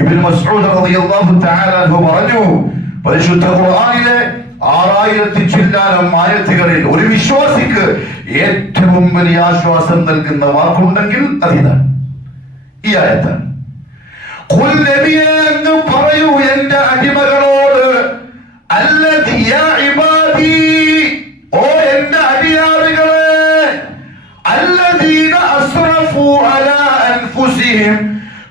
ഇബ്നു മസ്ഊദ് റളിയല്ലാഹു തആല അൻഹു പറഞ്ഞു, പരിശുദ്ധ ഖുർആനിലെ 6000 ചില്ലാനം ആയത്തുകളിൽ ഒരു വിശ്വാസിക്ക് ഏറ്റവും വലിയ ആശ്വാസം നൽകുന്ന വാക്കുണ്ടെങ്കിൽ അതിതാണ് ഈ ആയത്താണ്. ഖുൽ നബിയേ, അങ്ങ് പറയൂ എന്റെ അടിമകളോട്, അല്ലദീ യാ ഇബാദി, ഓ എന്റെ അടിയാറുകളെ, അല്ലദീന അസ്റഫൂ അലാ അൻഫുസിഹിം,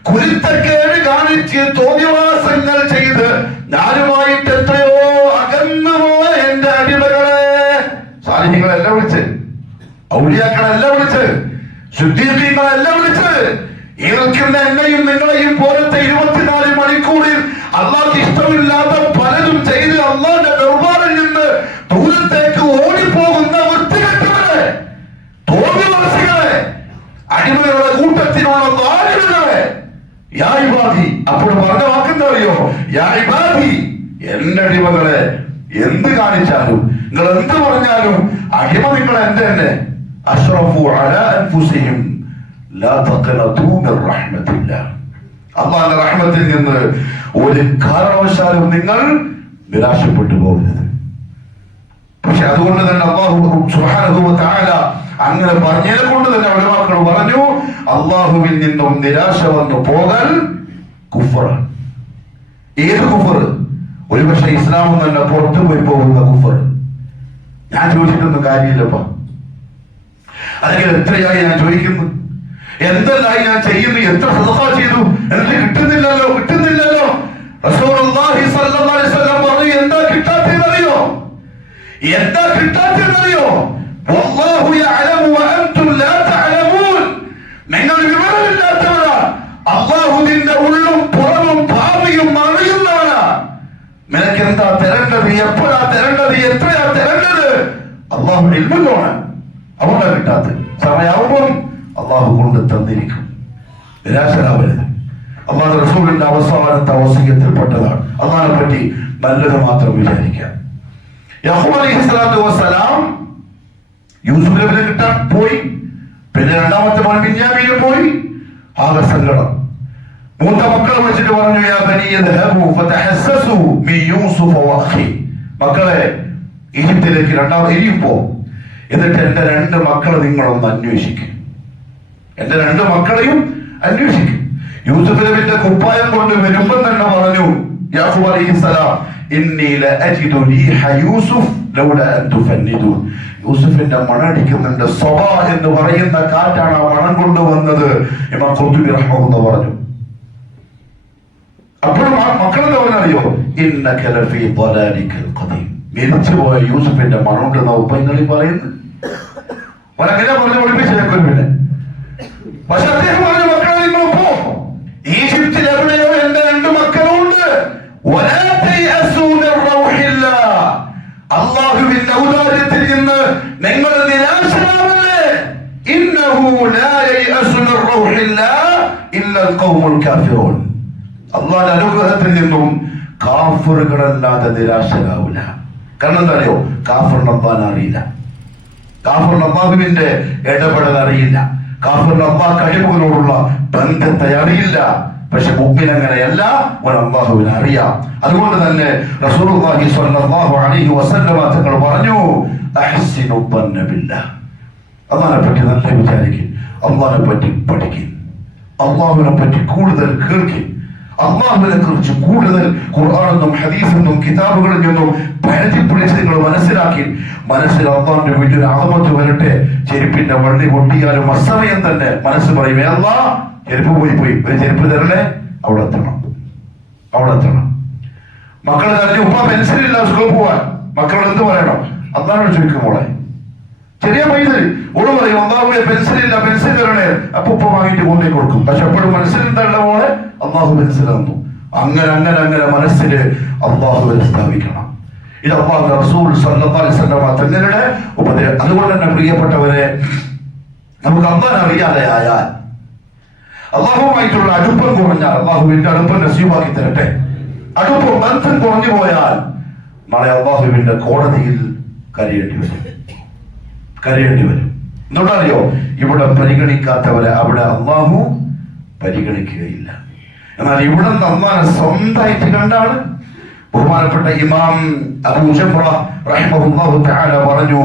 കുരുത്തക്കേട് കാണിച്ച് തോന്നിവാസങ്ങൾ ചെയ്ത് ഞാനുമായിട്ട് എത്രയോ അകന്നുപോയ എന്റെ അടിമകളെ. സാലിഹ്യങ്ങളെല്ലാം വിളിച്ച്, ഔലിയാക്കളെല്ലാം വിളിച്ച്, ശുദ്ധീകരണങ്ങളെല്ലാം വിളിച്ച്, ഏതൊക്കെയുള്ള എന്നെയും നിങ്ങളെയും പോലത്തെ 24 മണിക്കൂറിൽ അള്ളാഹ്ക്ക് ഇഷ്ടമില്ലാത്ത പലതും ചെയ്ത് അള്ളാഹുവിന്റെ ദർബാറിൽ നിന്ന് ദൂരത്തേക്ക് ഓടിപ്പോകുന്ന വൃത്തികെട്ടവരെ, തോന്നിവാസികളെ, അടിമകളുടെ കൂട്ടത്തിനുള്ള വാലികളെ, യാ ഇബാദി. അപ്പോൾ പറഞ്ഞ വാക്കെന്തറിയോ? യാ ഇബാദി, എന്റെ അടിമകളെ. എന്ത് കാണിച്ചാലും, നിങ്ങൾ എന്ത് പറഞ്ഞാലും അടിമ നിങ്ങൾ എന്റെ തന്നെ. അശ്റഫു അലാ അൻഫുസിഹിം ലാ തഖ്നതൂ മിർ റഹ്മത്തില്ലാഹ്. അല്ലാഹുവിന്റെ റഹ്മത്തിൽ നിന്ന് ഒരു കാരണവശാലും നിങ്ങൾ നിരാശപ്പെട്ടു പോകരുത്. പക്ഷെ അതുകൊണ്ട് തന്നെ അല്ലാഹു സുബ്ഹാനഹു വ തആല അങ്ങനെ പറഞ്ഞതിനെ കൊണ്ട് തന്നെ ഉലമാക്കൾ പറഞ്ഞു, അള്ളാഹുവിൽ നിന്നും നിരാശ വന്നു പോകൽ കുഫറാണ്. ഏത് കുഫർ? ഒരുപക്ഷെ ഇസ്ലാമിൽ തന്നെ പുറത്തു പോയി പോകുന്ന കുഫർ. ഞാൻ ചോദിച്ചിട്ടൊന്നും കാര്യമില്ലപ്പ. അല്ലെങ്കിൽ എത്രയായി ഞാൻ ചോദിക്കുന്നു, എന്തെല്ലായി ഞാൻ ചെയ്യുന്നു, എത്ര സദഖ ചെയ്തു, എന്നിട്ട് കിട്ടുന്നില്ലല്ലോ. റസൂലുള്ളാഹി സ്വല്ലല്ലാഹു അലൈഹി വസല്ലം പറഞ്ഞു, എന്താ കിട്ടാത്തതെന്നറിയോ? വല്ലാഹു യഅലമു വഅൻതും ലാ തഅലമൂൻ. നിങ്ങൾ വിവരമില്ലാത്തവരാണ്. അല്ലാഹു നിന്റെ ഉള്ളും പുറവും ഭാവിയും അറിയുന്നവനാ. നിനക്ക് എന്താ തരേണ്ടത്, എപ്പോഴാ തരേണ്ടത്, എത്രയാ തരേണ്ടത്, അല്ലാഹു ഇൽമുള്ളവനാ. അവിടെ കിട്ടാത്ത സമയാവുമ്പോൾ അല്ലാഹു കൊണ്ട് തന്നിരിക്കും. നിരാശരാവരുത്. അല്ലാഹു റസൂലിന്റെ അവസാനത്തെ വസിയത്തിൽപ്പെട്ടതാണ്. അല്ലാഹുവിനെ പറ്റി നല്ലത് മാത്രം വിചാരിക്കാം. യാഖൂബ് അലൈഹിസ്സലാത്തു വസ്സലാം യൂസുഫ് നബിയെ കിട്ടാൻ പോയി. പിന്നെ രണ്ടാമത്തെ മകൻ ബിന്യാമീനും പോയി. ആകെ സങ്കടം. മൂത്ത മക്കളെ വിളിച്ചിട്ട് പറഞ്ഞു, യാ ബനി യദ്ഹബു ഫതഹസ്സസു മിൻ യൂസുഫ വഅഖി. മക്കളെ, ഈജിപ്തിലേക്ക് ഇനിയും പോ. എന്നിട്ട് എന്റെ രണ്ട് മക്കളെ നിങ്ങളൊന്ന് അന്വേഷിക്കും. എന്റെ രണ്ട് മക്കളെയും അന്വേഷിക്കും. യൂസുഫ് നബിയുടെ കുപ്പായം കൊണ്ട് വരുമ്പം തന്നെ പറഞ്ഞു യാഖൂബ് അലൈഹിസ്സലാം, ഇന്നി ലഅജിദു റീഹ യൂസുഫ് ലൗലാ അൻ തുഫന്നിദൂൻ. യൂസുഫിന്റെ മണടിക്കുന്നുണ്ട്. സബാ എന്ന് പറയുന്ന കാറ്റാണ് ആ മണം കൊണ്ടുവന്നത്. ഇമാം ഖുർത്തുബി റഹ്മഹുല്ലാഹ് പറഞ്ഞു. അപ്പോൾ മക്കളെന്താ പറഞ്ഞറിയോ? ഇന്നക ലഫീ ളലാലിക്കൽ ഖദീം. മരിച്ചുപോയ യൂസുഫിന്റെ മണമുണ്ട് എന്നാ ഉപ്പങ്ങളിൽ പറയുന്നത്. അവരങ്ങനെ പറഞ്ഞ് പഠിപ്പിച്ചേക്കുന്നില്ല. പക്ഷെ അദ്ദേഹം പറഞ്ഞ മക്കളെ നിങ്ങൾ പോ, ഈജിപ്തിൽ എവിടെയോ എന്റെ രണ്ട് മക്കളുണ്ട്. അല്ലാഹുവിന്റെ ഔദാര്യത്തിൽ നിന്ന് നിങ്ങൾ നിരാശരാവല്ലേ. ഇന്നഹു ലാ യയഅസു മിർ റൗഹില്ലാഹ് ഇല്ലൽ ഖൗമുൽ കാഫിറൂൻ. അല്ലാഹുവിന്റെ അനുഗ്രഹത്തിൽ നിന്നും കാഫിറുകളല്ലാതെ നിരാശരാവില്ല. കാരണം എന്താ അറിയോ? കാഫിറിന് അല്ലാഹുവിനെ അറിയില്ല. കാഫിറിന് അല്ലാഹുവിന്റെ ഇടപെടൽ അറിയില്ല. കാഫിറിന് അല്ലാഹ് കഴിവുകളോടുള്ള ബന്ധത്തെ അറിയില്ല. പക്ഷെ മുഅ്മിൻ അങ്ങനെയല്ല, അവൻ അല്ലാഹുവിനെ അറിയാം. അതുകൊണ്ട് തന്നെ റസൂലുള്ളാഹി സ്വല്ലല്ലാഹു അലൈഹി വസല്ലമ തങ്ങൾ പറഞ്ഞു, അഹ്സിനു ظن ബില്ലാഹ്. അല്ലാഹുവിനെ പറ്റി നല്ല വിചാരിക്കും, അല്ലാഹുവിനെ പറ്റി പഠിക്കും, അല്ലാഹുവിനെ പറ്റി കൂടുതൽ കേൾക്കും, അല്ലാഹുവിനെ കുറിച്ച് കൂടുതൽ ഖുർആനിലും ഹദീസിലും കിതാബുകളിൽ നിന്നും പരിചയപ്പിടിച്ച് നിങ്ങൾ മനസ്സിലാക്കി മനസ്സിൽ അല്ലാഹുവിന്റെ വലിയൊരു അളമത്ത് വരട്ടെ. ചെരുപ്പിന്റെ വള്ളി പൊട്ടിയാലും അസമയം തന്നെ മനസ്സ് പറയും, അല്ലാഹ് ചെരുപ്പ് പോയി ഒരു ചെരുപ്പ് തരണേ, അവിടെ എത്തണം. മക്കൾ തന്നെ ഉപ്പ പെൻസിലില്ല സ്കൂളിൽ പോവാൻ. മക്കളോട് എന്ത് പറയണം? അല്ലാഹുവിനോട് ചോദിക്കും. മോളെ ചെറിയ പൈസ ഓള് പറയും, അല്ലാഹുവേ പെൻസിലില്ല, പെൻസിൽ തരണേ. അപ്പൊ ഉപ്പ വാങ്ങിയിട്ട് കൊണ്ടേ കൊടുക്കും. പക്ഷെ എപ്പോഴും മനസ്സിൽ എന്താ മോളെ? അല്ലാഹു പെൻസിൽ തന്നു. അങ്ങനെ മനസ്സില് അല്ലാഹുവിനെ സ്ഥാപിക്കണം. ഇത് അല്ലാഹുവിന്റെ റസൂൽ സ്വല്ലല്ലാഹു അലൈഹി വസല്ലം തങ്ങളുടെ ഉപദേശം. അതുകൊണ്ട് തന്നെ പ്രിയപ്പെട്ടവരെ, നമുക്ക് അല്ലാഹുവിനെ അറിയാതെ ആയാൽ, അല്ലാഹുവുമായിട്ടുള്ള അടുപ്പം കുറഞ്ഞാൽ, അല്ലാഹുവിന്റെ അടുപ്പം നസീബാക്കി തരട്ടെ. അടുപ്പം ബന്ധം കുറഞ്ഞു പോയാൽ നാളെ അല്ലാഹുവിന്റെ കോടതിയിൽ കരയേണ്ടി വരും. എന്തുകൊണ്ടറിയോ? ഇവിടെ പരിഗണിക്കാത്തവരെ അവിടെ അല്ലാഹു പരിഗണിക്കുകയില്ല. എന്നാൽ ഇവിടെ അല്ലാഹുവിനെ സ്വന്തമായിട്ട് കണ്ടാണ്. ബഹുമാനപ്പെട്ട ഇമാം അബൂ ജംറ റഹിമഹുല്ലാഹു തആല പറഞ്ഞു,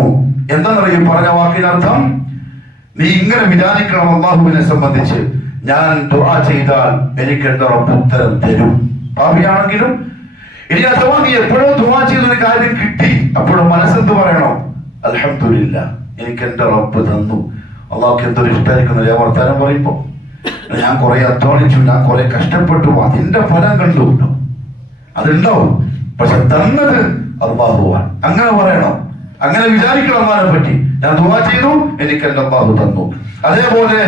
എന്താണെന്നറിയോ പറഞ്ഞ വാക്കിനർത്ഥം? നീ ഇങ്ങനെ വിചാരിക്കണം, അല്ലാഹുവിനെ സംബന്ധിച്ച് ഞാൻ ദുആ ചെയ്താൽ എനിക്ക് എന്റെ റബ്ബ് ഉത്തരം തരും. പാപിയാണെങ്കിലും ഇനി അഥവാ നീ എപ്പോഴും ദുആ ചെയ്തൊരു കാര്യം കിട്ടി, അപ്പോഴും മനസ്സെന്ത് പറയണം? അൽഹംദുലില്ലാഹ്, എനിക്ക് എന്റെ റബ്ബ് തന്നു. അള്ളാഹുക്ക് എന്തൊരു ഇഷ്ടമായിരിക്കുന്നില്ല വർത്താനം പറയുമ്പോ. ഞാൻ കുറെ അധ്വാനിച്ചു, ഞാൻ കുറെ കഷ്ടപ്പെട്ടു, അതിന്റെ ഫലം കണ്ടു, അതുണ്ടാവും. പക്ഷെ തന്നത് അല്ലാഹുവാണ്. അങ്ങനെ പറയണം, അങ്ങനെ വിചാരിക്കണം. അല്ലാഹുവിനെ പറ്റി ഞാൻ ദുആ ചെയ്തു, എനിക്ക് എന്റെ അല്ലാഹു തന്നു. അതേപോലെ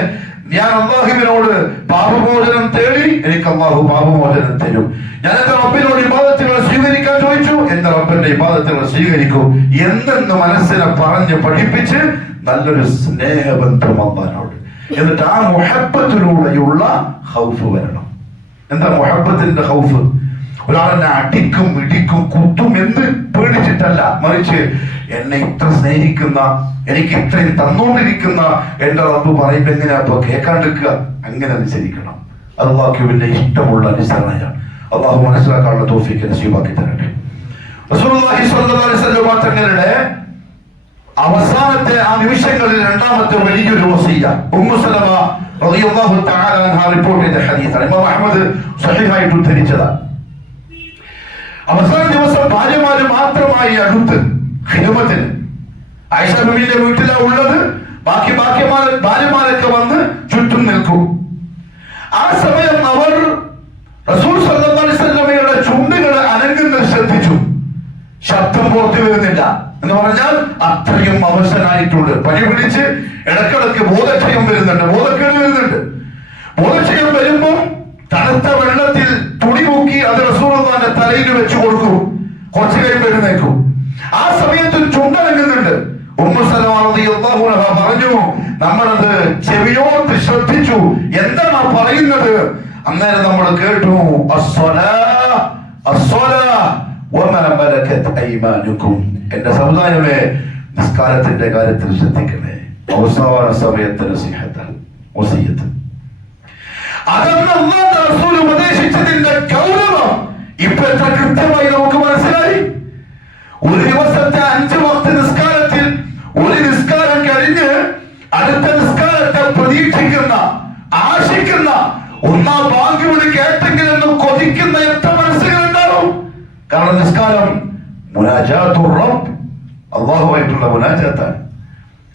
ഞാൻ അല്ലാഹുവിനോട് പാപമോചനം തേടി, എനിക്ക് അല്ലാഹു പാപമോചനം തരും. ഞാൻ എന്റെ റബ്ബിനോട് ഇബാദത്തുകൾ സ്വീകരിക്കാൻ ചോദിച്ചു, എന്റെ റബ്ബിന്റെ ഇബാദത്തുകൾ സ്വീകരിക്കും എന്നെന്ന് മനസ്സിനെ പറഞ്ഞ് പഠിപ്പിച്ച് നല്ലൊരു സ്നേഹബന്ധം അല്ലാഹുവിനോട്. എന്നിട്ട് ആ മുഹബ്ബത്തിലൂടെയുള്ള ഖൗഫ് വരണം. എന്താ മുഹബ്ബത്തിന്റെ ഖൗഫ്? ഒരാളെന്നെ അടിക്കും, ഇടിക്കും, കുത്തും എന്ന് പേടിച്ചിട്ടല്ല, മറിച്ച് എന്നെ ഇത്ര സ്നേഹിക്കുന്ന, എനിക്ക് ഇത്രയും തന്നുകൊണ്ടിരിക്കുന്ന എന്റെ റബ്ബ് പറയുമ്പോ എങ്ങനെയാ അപ്പൊ കേൾക്കാണ്ടിരിക്കുക? അങ്ങനെ അനുസരിക്കണം. അല്ലാഹുവിന്റെ ഇഷ്ടമുള്ള അനുസരണയാണ്. അല്ലാഹു മനസ്സിലാക്കാനുള്ള തൗഫീഖ് നസീബാക്കി തരട്ടെ. റസൂലുള്ളാഹി സ്വല്ലല്ലാഹു അലൈഹി വസല്ലം തങ്ങളുടെ അവസാനത്തെ ആ നിമിഷങ്ങളിൽ രണ്ടാമത്തെ വലിയൊരു വസിയ്യ ഉമ്മു സലമ റളിയല്ലാഹു തആല അൻഹ റിപ്പോർട്ട് ചെയ്ത ഹദീസാണ്. ഇമാം അഹ്മദ് സ്വഹീഹായിട്ട് ഉദ്ധരിച്ചതാണ്. അവസാന ദിവസം ഭാര്യമാര് മാത്രമായി അടുത്ത് ഖിദ്മത്തിന് ആയിഷ ബീവിയുടെ വീട്ടിലാണ് ഉള്ളത്. ബാക്കി ഭാര്യമാരൊക്കെ വന്ന് ചുറ്റും നിൽക്കും. ആ സമയം അവർ റസൂൽ സല്ലല്ലാഹു അലൈഹി വസല്ലമയുടെ ചുണ്ടുകൾ അനങ്ങുന്നത് ശ്രദ്ധിച്ചു. ശബ്ദം പുറത്തു വരുന്നില്ല എന്ന് പറഞ്ഞാൽ അത്രയും അവശനായിട്ടുണ്ട്. പനി പിടിച്ച് ഇടക്കിടക്ക് ബോധക്ഷയം വരുന്നുണ്ട്, ബോധക്കേട് വരുന്നുണ്ട്. ബോധക്ഷയം വരുമ്പോൾ തണുത്ത വെള്ളത്തിൽ തുണി മുക്കി അത് റസൂലുള്ളാഹിന്റെ തലയിൽ വെച്ച് കൊടുക്കും. കുറച്ചു കഴിയുമ്പോൾ എഴുന്നേക്കും. ആ സമയത്ത് ചുണ്ടനങ്ങുന്നുണ്ട്. ഉമ്മു സലമ റളിയല്ലാഹു അൻഹ പറഞ്ഞു, നമ്മളത് ചെവിയോർത്ത് ശ്രദ്ധിച്ചു, എന്താണ് പറയുന്നത്. അന്നേരം നമ്മൾ കേട്ടു, എന്റെ സമുദായമേ, നിസ്കാരത്തിന്റെ കാര്യത്തിൽ ശ്രദ്ധിക്കണേ. അവസാന സമയത്ത് വസിയ്യത്ത്. അതെന്ന് അല്ലാഹുവിന്റെ റസൂൽ ഉപദേശിച്ചതിന്റെ ഗൗരവം ഇപ്പൊ എത്ര കൃത്യമായി നമുക്ക് മനസ്സിലായി. ഒരു ദിവസത്തെ 5 വക്ത് നിസ്കാരത്തിൽ ഒരു നിസ്കാരം കഴിഞ്ഞ് അടുത്ത നിസ്കാരത്തെ പ്രതീക്ഷിക്കുന്ന, ആശിക്കുന്ന, ഒന്നാം ബാങ്ക് വിളി കേട്ടെങ്കിലെന്ന് കൊതിക്കുന്ന എത്ര മനസ്സുകളുണ്ടാവും. കാരണം നിസ്കാരം മുനാജാത്തുർ റബ്ബ്, അല്ലാഹുവായിട്ടുള്ള മുനാജാത്താണ്.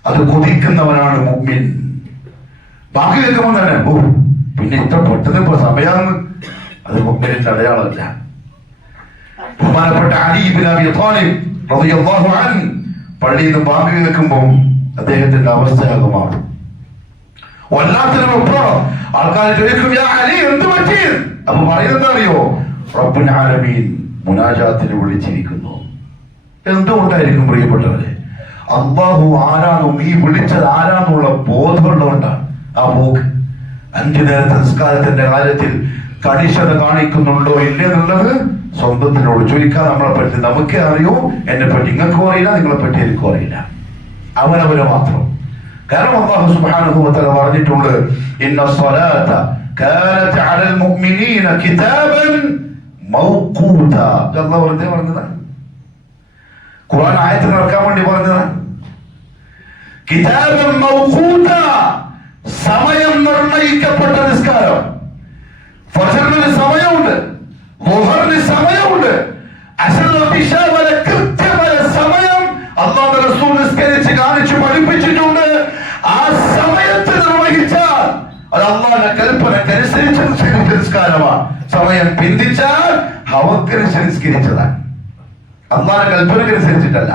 അത് കൊതിക്കുന്നവനാണ് മുഅ്മിൻ. ബാങ്ക് കേൾക്കുമ്പോൾ തന്നെ പിന്നെ ഇത്ര പെട്ടെന്ന് ഇപ്പൊ സമയാന്ന്, അത് മുഅ്മിനിന്റെ അടയാളമല്ല. ബഹുമാനപ്പെട്ട അലി ഇബ്നു അബീ ത്വാലിബ് റളിയല്ലാഹു അൻഹു പള്ളിയിൽ നിന്ന് ബാങ്ക് കേൾക്കുമ്പോൾ അദ്ദേഹത്തിന്റെ അവസ്ഥയാകുമാണ് വല്ലാത്തൊരു വെപ്രാളം. ആൾക്കാർ ചോദിക്കും, യാ അലി എന്ത് പറ്റി? അപ്പൊ പറയുന്നത് അറിയോ? റബ്ബുൽ ആലമീൻ മുനാജാത്തിന് വിളിച്ചിരിക്കുന്നു. എന്തുകൊണ്ടായിരിക്കും പ്രിയപ്പെട്ടവരെ? അല്ലാഹു ആരാന്നും ഈ വിളിച്ചത് ആരാന്നുള്ള ബോധമുള്ളതുകൊണ്ടാണ് ആ പോക്ക്. 5 നേരത്തെ നിസ്കാരത്തിന്റെ കാര്യത്തിൽ കണിശത കാണിക്കുന്നുണ്ടോ ഇല്ലേ എന്നുള്ളത് സ്വന്തത്തിനോട് ചോദിക്കാൻ. നമ്മളെ പറ്റി നമുക്കേ അറിയൂ, എന്നെ പറ്റി നിങ്ങൾക്കും അറിയില്ല, നിങ്ങളെ പറ്റി എനിക്കും അറിയില്ല. അവനവന് മാത്രം. കാരണം അല്ലാഹു സുബ്ഹാനഹു വ തആല പറഞ്ഞിട്ടുണ്ട്, ഇന്ന സ്വലാത കാനത് അലൽ മുഅ്മിനീന കിതാബൻ മൗഖൂത. അല്ലാഹു വെറുതെ പറഞ്ഞതാണ്, ഖുർആൻ ആയത്ത് നടക്കാൻ വേണ്ടി പറഞ്ഞതാണ്. കിതാബൻ മൗഖൂത, സമയം നിർണയിക്കപ്പെട്ട നിസ്കാരം. ഫജ്റിന് സമയമുണ്ട്, ളുഹറിന് സമയമുണ്ട്, അസ്റിന് ഇശാവരെ കൃത്യമായ സമയം അല്ലാഹുവിന്റെ റസൂൽ നിസ്കരിച്ച് കാണിച്ചു പഠിപ്പിച്ചിട്ടുണ്ട്. ആ സമയത്ത് നിർവഹിച്ചാൽ അത് അല്ലാഹുവിന്റെ കൽപ്പനക്കനുസരിച്ച് നിസ്കാരമാണ്. സമയം പിന്തിച്ചാൽ ഹവക്കനുസരിച്ച് നിസ്കരിച്ചതാണ്, അല്ലാഹുവിന്റെ കൽപ്പനക്കനുസരിച്ചിട്ടല്ല.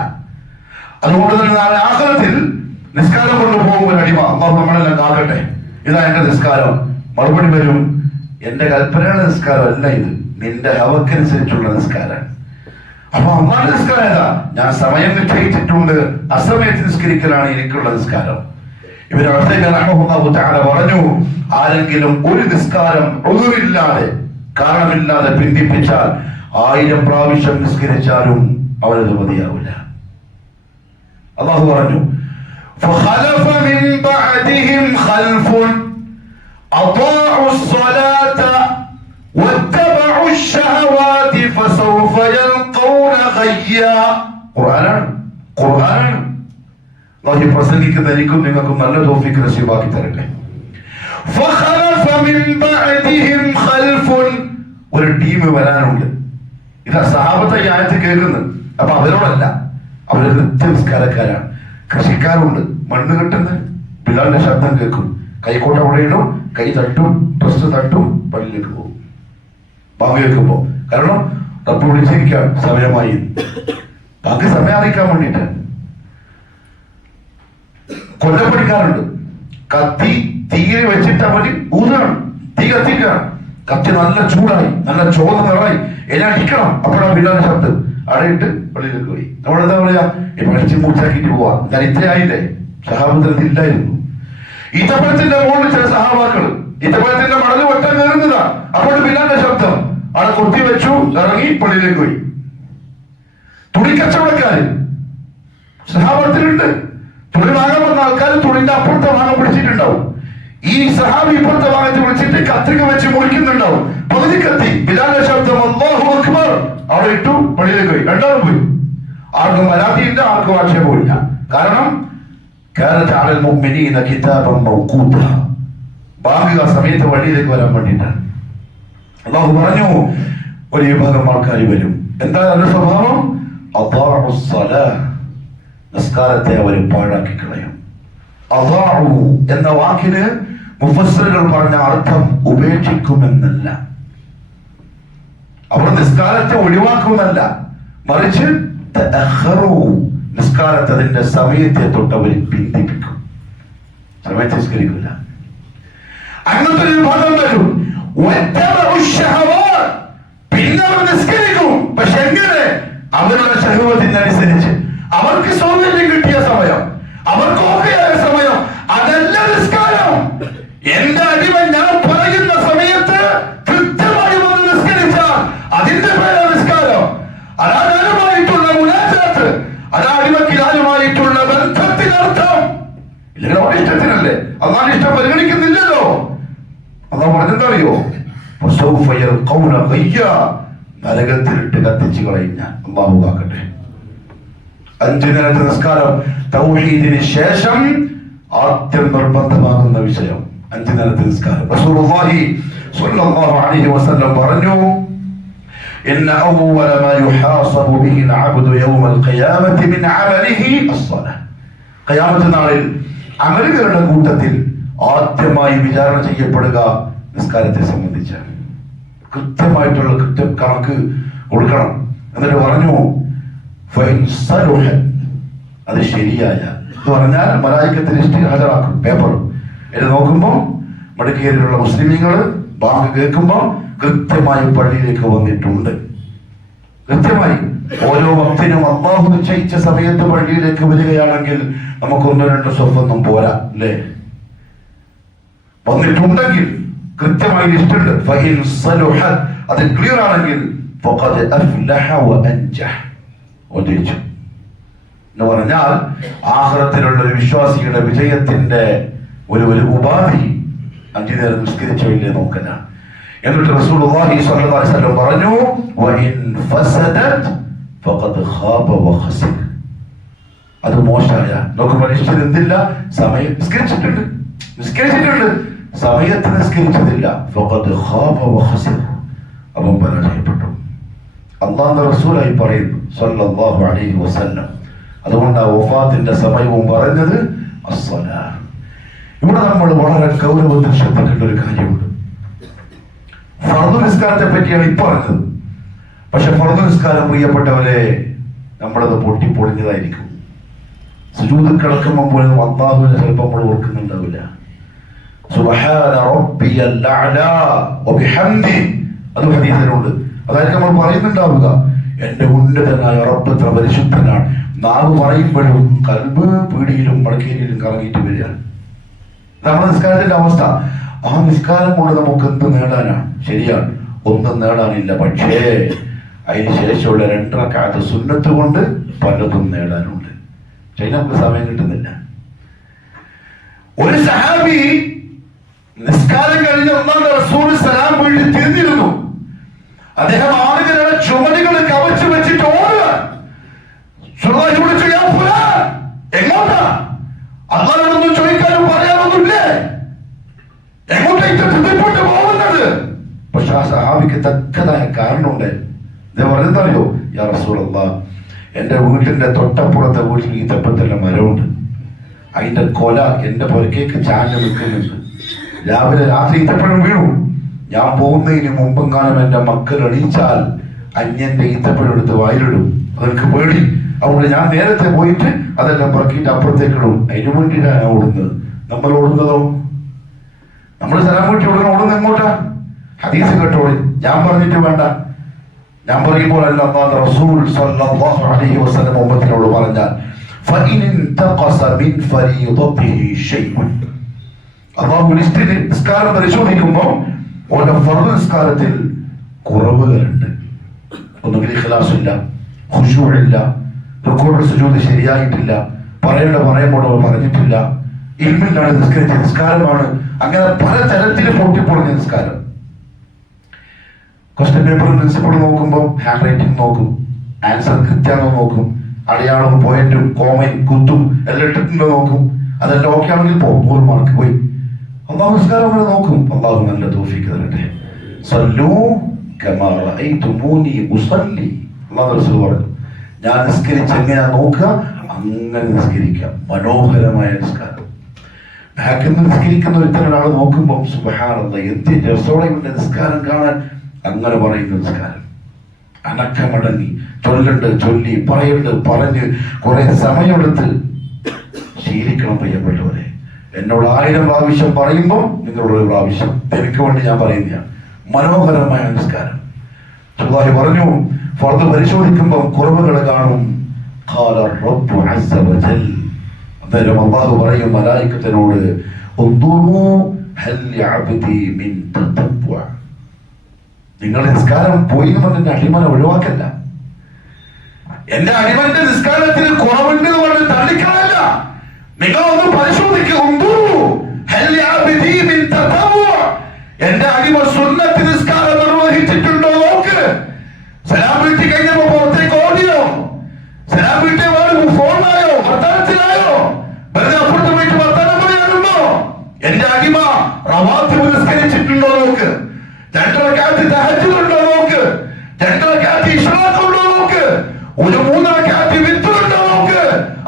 അതുകൊണ്ട് തന്നെ നാളെ ആഖിറത്തിൽ നിസ്കാരം കൊണ്ടുപോകുമ്പോൾ അടിമ, അല്ലാഹു നമ്മളെല്ലാം കാക്കട്ടെ, ഇതാ എന്റെ നിസ്കാരം. മറുപടി വരും, എന്റെ കൽപ്പനയുടെ നിസ്കാരം അല്ല ഇത്, നിന്റെ ഹവക്കനുസരിച്ചുള്ള നിസ്കാരം. അപ്പൊ അള്ളാഹുവിന്റെ നിസ്കാരം ഏതാ? ഞാൻ സമയം നിശ്ചയിച്ചിട്ടുണ്ട്, അസമയത്ത് നിസ്കരിക്കലാണ് എനിക്കുള്ള നിസ്കാരം. ഇവര് റഹ്മത്തുള്ളാഹി തആല പറഞ്ഞു, ആരെങ്കിലും ഒരു നിസ്കാരം ഉദുറില്ലാതെ, കാരണമില്ലാതെ പിന്തിപ്പിച്ചാൽ 1000 പ്രാവശ്യം നിസ്കരിച്ചാലും അവനത് മതിയാവില്ല. അല്ലാഹു പറഞ്ഞു, فخلف من بعدهم خلف أضاعوا الصلاة واتبعوا الشهوات فسوف يلقون غيا. ഖുർആനാണ്. അല്ലാഹു പ്രസംഗിക്കുന്ന എനിക്കും നിങ്ങൾക്കും നല്ല തൗഫീഖ് നസീബാക്കി തരട്ടെ. فخلف من بعدهم خلف, ഒരു ടീം വരാനുണ്ട്. ഇതാ സഹാബത്തെ ഈ ആയത്ത് കേൾക്കുന്നത്. അപ്പൊ അവരോടല്ല, അവര് നിത്യനിസ്കാരക്കാരാണ്. കൃഷിക്കാരുണ്ട്, മണ്ണ് കെട്ടുന്ന ബിലാലിന്റെ ശബ്ദം കേൾക്കും, കൈക്കോട്ട് അവിടെ ഇടും, കൈ തട്ടും, ഡ്രസ് തട്ടും, പള്ളിയിലേക്ക് പോകും ബാങ്ക് കേൾക്കുമ്പോ. കാരണം റബ്ബ് വിളിച്ചിരിക്കാൻ സമയമായി, ബാങ്ക് സമയം അറിയിക്കാൻ വേണ്ടിട്ട്. കൊല്ലപ്പണിക്കാരുണ്ട്, കത്തി തീരെ വെച്ചിട്ട് അവര് ഊതാണ്, തീ കത്തിക്കാണ്. കത്തി നല്ല ചൂടായി, നല്ല ചോദ നിറായി, എല്ലാം അടിക്കണം. അപ്പോഴാണ് ബിലാലിന്റെ ശബ്ദം അടയിട്ട് പള്ളിയിലേക്ക് പോയി. നമ്മളെന്താ പറയാ, പഠിച്ച് മൂച്ചാക്കിട്ട് പോവാ. ഞാൻ ഇത്രയായില്ലേ, സഹാബത്തിൽ ഇല്ലായിരുന്നു. ഈത്തപ്പഴത്തിന്റെ മുകളിൽ ചില സഹാബാക്കൾ ഈത്തപ്പഴത്തിന്റെ മടല് വെട്ടാൻ കയറുന്നതാ. അപ്പോൾ ബിലാലിന്റെ ശബ്ദം അവിടെ കൊത്തി വെച്ചു, ഇറങ്ങി പള്ളിയിലേക്ക് പോയി. തുണിക്കച്ചവടക്കാര് സഹാബത്തിലുണ്ട്. തുണി വാങ്ങാൻ വന്ന ആൾക്കാർ തുണിന്റെ അപ്പുറത്തെ ഭാഗം പിടിച്ചിട്ടുണ്ടാവും. ഈ സഹാബി ഇപ്പുറത്തെ ഭാഗത്ത് വിളിച്ചിട്ട് കത്രിക വെച്ച് മുറിക്കുന്നുണ്ടാവും. പകുതി കത്തി. ബിലാലിന്റെ ശബ്ദം അല്ലാഹു അക്ബർ, അവിടെ ഇട്ടു, പള്ളിയിലേക്ക് പോയി. രണ്ടാളും പോയി. ആർക്കും പരാതിയില്ല, ആർക്കും ആക്ഷേപമില്ല. കാരണം ബാങ്ക് ആ സമയത്ത് വഴിയിലേക്ക് വരാൻ വേണ്ടിയിട്ടാണ്. അല്ലാഹു പറഞ്ഞു, ഒരു വിഭാഗം ആൾക്കാർ വരും. എന്താ അതിന്റെ സ്വഭാവം? നിസ്കാരത്തെ അവർ പാഴാക്കി കളയും. അദാഉ എന്ന വാക്കിന് മുഫസ്സിറുകൾ പറഞ്ഞ അർത്ഥം ഉപേക്ഷിക്കുമെന്നല്ല, അവർ നിസ്കാരത്തെ ഒഴിവാക്കുമെന്നല്ല, മറിച്ച് നിസ്കാരത്തെ അതിന്റെ സമയത്തെ തൊട്ടവർ പിന്തിപ്പിക്കും. സമയത്ത് നിസ്കരിക്കില്ല. അങ്ങനത്തെ ഒരു ഭാഗം വരും. പിന്നെ അവർ നിസ്കരിക്കും. പക്ഷെ എങ്ങനെ? അവരുടെ ശഹവത്തിനനുസരിച്ച് അവർക്ക് സൗകര്യം കിട്ടിയ സമയം, അവർക്ക് ഓക്കെയായ സമയം, അതല്ല നിസ്കാരം. എന്റെ അടിമ ഞാൻ പറയുന്ന സമയത്ത് കൃത്യമായി വന്ന് നിസ്കരിച്ചാൽ അതിന്റെ പേരാ നിസ്കാരം. അതാ ഞാനുമായിട്ടുള്ള മുനാജാത്ത്, അതാ അടിമക്ക് ഞാനുമായിട്ടുള്ള ബന്ധത്തിനർത്ഥം. ഇല്ലെങ്കിൽ അവരുടെ ഇഷ്ടത്തിനല്ലേ, അതാണ് ഇഷ്ടം പരിഗണിക്കുന്നില്ലല്ലോ. അതാ പറഞ്ഞെന്തറിയോ? നരകത്തിലിട്ട് കത്തിച്ചു കളയും ഞാൻ. അല്ലാഹു കാക്കട്ടെ. 5 നേരത്തെ നിസ്കാരം തൗഹീദിന് ശേഷം ആദ്യം നിർബന്ധമാകുന്ന വിഷയം 5 നേരത്തെ നിസ്കാരം. റസൂലുള്ളാഹി സ്വല്ലല്ലാഹു അലൈഹി വസല്ലം പറഞ്ഞു, ഇന്ന അവ്വല മാ യുഹാസബു ബിഹി അൽഅബ്ദു യൗമൽ ഖിയാമത്തി മിൻ അമലിഹി അസ്സലാ. ഖിയാമത്ത് നാളിൽ അമലുകളുടെ കൂട്ടത്തിൽ ആദ്യമായി വിചാരണ ചെയ്യപ്പെടുക നിസ്കാരത്തെ സംബന്ധിച്ചാണ്. കൃത്യമായിട്ടുള്ള കണക്ക് കൊടുക്കണം. എന്നിട്ട് പറഞ്ഞു, അത് ശരിയായ എന്ന് പറഞ്ഞാൽ മലായിക്കത്തെ ലിസ്റ്റ് ഹാജരാക്കും. പേപ്പർ ഇത് നോക്കുമ്പോൾ മടക്കേരിയിലുള്ള മുസ്ലിമീങ്ങൾ ബാങ്ക് കേൾക്കുമ്പോൾ കൃത്യമായി പള്ളിയിലേക്ക് വന്നിട്ടുണ്ട്. കൃത്യമായി ഓരോ ഭക്തനും അല്ലാഹു നിശ്ചയിച്ച സമയത്ത് പള്ളിയിലേക്ക് വരികയാണെങ്കിൽ നമുക്ക് 1-2 സ്വത്തൊന്നും പോരാ അല്ലേ? വന്നിട്ടുണ്ടെങ്കിൽ കൃത്യമായി ലിസ്റ്റ് ഉണ്ട്. അത് ക്ലിയർ ആണെങ്കിൽ എന്ന് പറഞ്ഞാൽ ആഖിറത്തിലുള്ള ഒരു വിശ്വാസിയുടെ വിജയത്തിന്റെ ഒരു ഉപാധി 5 നേരം നിസ്കരിച്ചില്ലേ നോക്കലാണ്. എന്നിട്ട് റസൂലുള്ളാഹി സ്വല്ലല്ലാഹു അലൈഹി വസല്ലം പറഞ്ഞു, വഇൻ ഫസദത് ഫഖദ് ഖാബ വഖസിർ. അത് മോശമായ നോക്കുമ്പോൾ മനുഷ്യൻ എന്തില്ല, സമയം നിസ്കരിച്ചിട്ടുണ്ട്, സമയത്ത് നിസ്കരിച്ചതില്ല, ഫഖദ് ഖാബ വഖസിർ, അവൻ പരാജയപ്പെട്ടു. അല്ലാഹുവിന്റെ റസൂലായി പറയുന്നു സ്വല്ലല്ലാഹു അലൈഹി വസല്ലം. അതുകൊണ്ട് ആ വഫാത്തിന്റെ സമയവും പറഞ്ഞത് അസ്സലാ. ഇവിടെ നമ്മൾ വളരെ ഗൗരവത്തിൽ ശ്രദ്ധിക്കേണ്ട ഒരു കാര്യമുണ്ട്. ഫർദ് നിസ്കാരത്തെ പറ്റിയാണ് ഇപ്പൊ പറഞ്ഞത്. പക്ഷെ ഫർദ് നിസ്കാരം പ്രിയപ്പെട്ടവരെ നമ്മളത് പൊട്ടിപ്പൊളിഞ്ഞതായിരിക്കും. സുജൂദിൽ കിടക്കുമ്പോൾ പോലും അല്ലാഹുവിനെ ചിലപ്പോൾ നമ്മൾ ഓർക്കുന്നുണ്ടാവില്ല. സുബ്ഹാന റബ്ബിയൽ അഅ്ലാ വബിഹംദി, അത് ഹദീസിലുണ്ട്. അതായത് നമ്മൾ പറയുന്നുണ്ടാവുക, എന്റെ ഉന്നതനായ റബ്ബ് എത്ര പരിശുദ്ധനാണ്. നാവ് പറയുമ്പോഴും കൽബ് പീടിയിലും മടക്കേരിയിലും കറങ്ങിയിട്ട് വരികയാണ്. നമ്മുടെ നിസ്കാരത്തിന്റെ അവസ്ഥ. ആ നിസ്കാരം കൊണ്ട് നമുക്ക് എന്ത് നേടാനാണ്? ശരിയാണ്, ഒന്നും നേടാനില്ല. പക്ഷേ അതിന് ശേഷമുള്ള 2 റക്അത്ത് സുന്നത്ത് കൊണ്ട് പലതും നേടാനുണ്ട്. പക്ഷേ നമുക്ക് സമയം കിട്ടുന്നില്ല. ഒരു സഹാബി നിസ്കാരം കഴിഞ്ഞ് ഒന്നാം റസൂൽ സലാം വീട്ടിൽ തിരിഞ്ഞിരുന്നു. അദ്ദേഹം ആളുകളുടെ ചുമലുകൾ കവച്ചു വെച്ചിട്ട് ഓടുക. എങ്ങോട്ടാ? അള്ളാഹുവോടൊന്നും ചോദിക്കാനും പറയാനൊന്നുമില്ലേ? എങ്ങോട്ടേക്ക് ബുദ്ധിമുട്ട് പോകുന്നത്? പക്ഷെ ആ സഹാബിക്ക് തക്കതായ കാരണമുണ്ടായിരുന്നു. ഇത് പറയുന്നറിയോ? യാ റസൂലല്ലാഹ്, എന്റെ വീട്ടിന്റെ തൊട്ടപ്പുറത്തെ വീട്ടിൽ ഈത്തപ്പത്തിന്റെ മരമുണ്ട്. അതിന്റെ കൊല എന്റെ പുറക്കേക്ക് ചാഞ്ഞു നിൽക്കുന്നുണ്ട്. രാവിലെ രാത്രി ഈത്തപ്പഴം വീഴും. ഞാൻ പോകുന്നതിന് മുമ്പെങ്ങാനും എന്റെ മക്കൾ എണീച്ചാൽ അന്യന്റെ ഈത്തപ്പഴം എടുത്ത് വായിലിടും. അതെനിക്ക് പേടി. അതുകൊണ്ട് ഞാൻ നേരത്തെ പോയിട്ട് അതെല്ലാം പുറക്കിയിട്ട് അപ്പുറത്തേക്ക് ഇടും. അതിനു വേണ്ടിയിട്ടാണ് ഓടുന്നത്. നമ്മൾ ഓടുന്നതോ? നമ്മൾ സലാം വീട്ടി ഓടുന്നത് എങ്ങോട്ടാ? ഹദീസ് കേട്ടോളി. ഞാൻ പറഞ്ഞിട്ട് വേണ്ട. ഞാൻ പറയുമ്പോൾ അല്ല, അല്ലാഹുവിന്റെ റസൂൽ സ്വല്ലല്ലാഹു അലൈഹി വസല്ലം ഉമ്മത്തിനോട് പറഞ്ഞാൽ, ഫഇൻ തഖസ മിൻ ഫരീദതിഹി ശൈഉൻ, അല്ലാഹു ലിസ്റ്റിൽ നിസ്കാരം പരിശോധിക്കുമ്പോൾ ഓരോ ഫർദ് നിസ്കാരത്തിൽ കുറവുകളുണ്ട്. ഒന്നുകിൽ ഇഖ്ലാസ് ഇല്ല, ഖുശൂ ഇല്ല, റുകൂഉ സുജൂദ് ശരിയായിട്ടില്ല, പറയുമ്പോൾ പറഞ്ഞിട്ടില്ല, ഇൽമിലാണ് നിസ്കരിച്ച നിസ്കാരമാണ്. അങ്ങനെ പല തരത്തിൽ പൊട്ടിപ്പൊളിഞ്ഞ നിസ്കാരം. ക്വസ്റ്റ്യൻ പേപ്പർ പ്രിൻസിപ്പൾ നോക്കുമ്പോൾ ഹാൻഡ് റൈറ്റിംഗ് നോക്കും, ആൻസർ കൃത്യാണോ നോക്കും, അടയാളവും പോയിന്റും കോമയും കുത്തും എല്ലാം ഇട്ടിട്ടുണ്ടോ നോക്കും. അതെല്ലാം ഓക്കെ ആണെങ്കിൽ 100 മാർക്ക് പോയി. അല്ലാഹു നിസ്കാരം വരെ നോക്കും. അല്ലാഹു നല്ല തൗഫീഖ് തരട്ടെ. സല്ലൂ കമാ റഅയ്തുമൂനി ഉസല്ലി. അല്ലാഹു റസൂൽ പറഞ്ഞു, ഞാൻ നിസ്കരിച്ച് എങ്ങനെയാ നോക്കുക അങ്ങനെ നിസ്കരിക്കാം. മനോഹരമായ നിസ്കാരം. ബാക്കിൽ നിസ്കരിക്കുന്ന ഒരാൾ നോക്കുമ്പോൾ സുബ്ഹാനല്ലാഹ്, എന്ത് രസോടെ നിസ്കാരം കാണാൻ, അങ്ങനെ പറയുന്ന നിസ്കാരം. അനക്കമടങ്ങി ചൊല്ലി പറഞ്ഞ് കുറെ സമയമെടുത്ത് ശീലിക്കണം പ്രിയപ്പെട്ടവരെ. എന്നോട് 1000 പ്രാവശ്യം പറയുമ്പോൾ നിങ്ങളോട് 1 പ്രാവശ്യം എനിക്ക് വേണ്ടി ഞാൻ പറയുന്നതാണ്. മനോഹരമായ നിസ്കാരം. അല്ലാഹു പറഞ്ഞു, ഫർദ് പരിശോധിക്കുമ്പോൾ കുറവുകൾ കാണും. ഖാല റബ്ബു അസ്സ വജൽ, അന്നേരം അല്ലാഹു പറയും മലായികത്തിനോട്, ഉൻദുറു ഹൽ യഅബ്ദി മിൻ തതബ്ബുഅ. നിങ്ങൾ നിസ്കാരം പോയി എന്ന് പറഞ്ഞ അടിമനെ ഒഴിവാക്കല്ല. എന്റെ അടിമന്റെ നിസ്കാരത്തിന് കുറവുണ്ട് എന്ന് പറഞ്ഞ് തള്ളിക്കളല്ല. നിങ്ങൾ ഒന്ന് പരിശോധിക്കുക. എന്റെ അടിമ സുന്നത്ത് നിസ്കാരം നിർവഹിച്ചിട്ടുണ്ടോ നോക്ക്. സലാം വീട്ടി കഴിഞ്ഞപ്പോ പുറത്തേക്ക് ഓടിയോ? സലാം വീട്ടിയ ഫോണിലായോ? വർത്തമാനത്തിലായോ? വെറുതെ അപ്പുറത്ത് പോയിട്ട് വർത്തമാനം പറയാനുണ്ടോ? എന്റെ അടിമ റവാത്തിബ് നിസ്കരിച്ചിട്ടുണ്ടോ നോക്ക്. 2 റക്അത്ത് തഹജ്ജുദ് ഉണ്ടോ നോക്ക്. 2 റക്അത്ത് ഇശ്റാഖ് ഉണ്ടോ നോക്ക്. 3 റക്അത്ത് വിത്ർ ഉണ്ടോ നോക്ക്.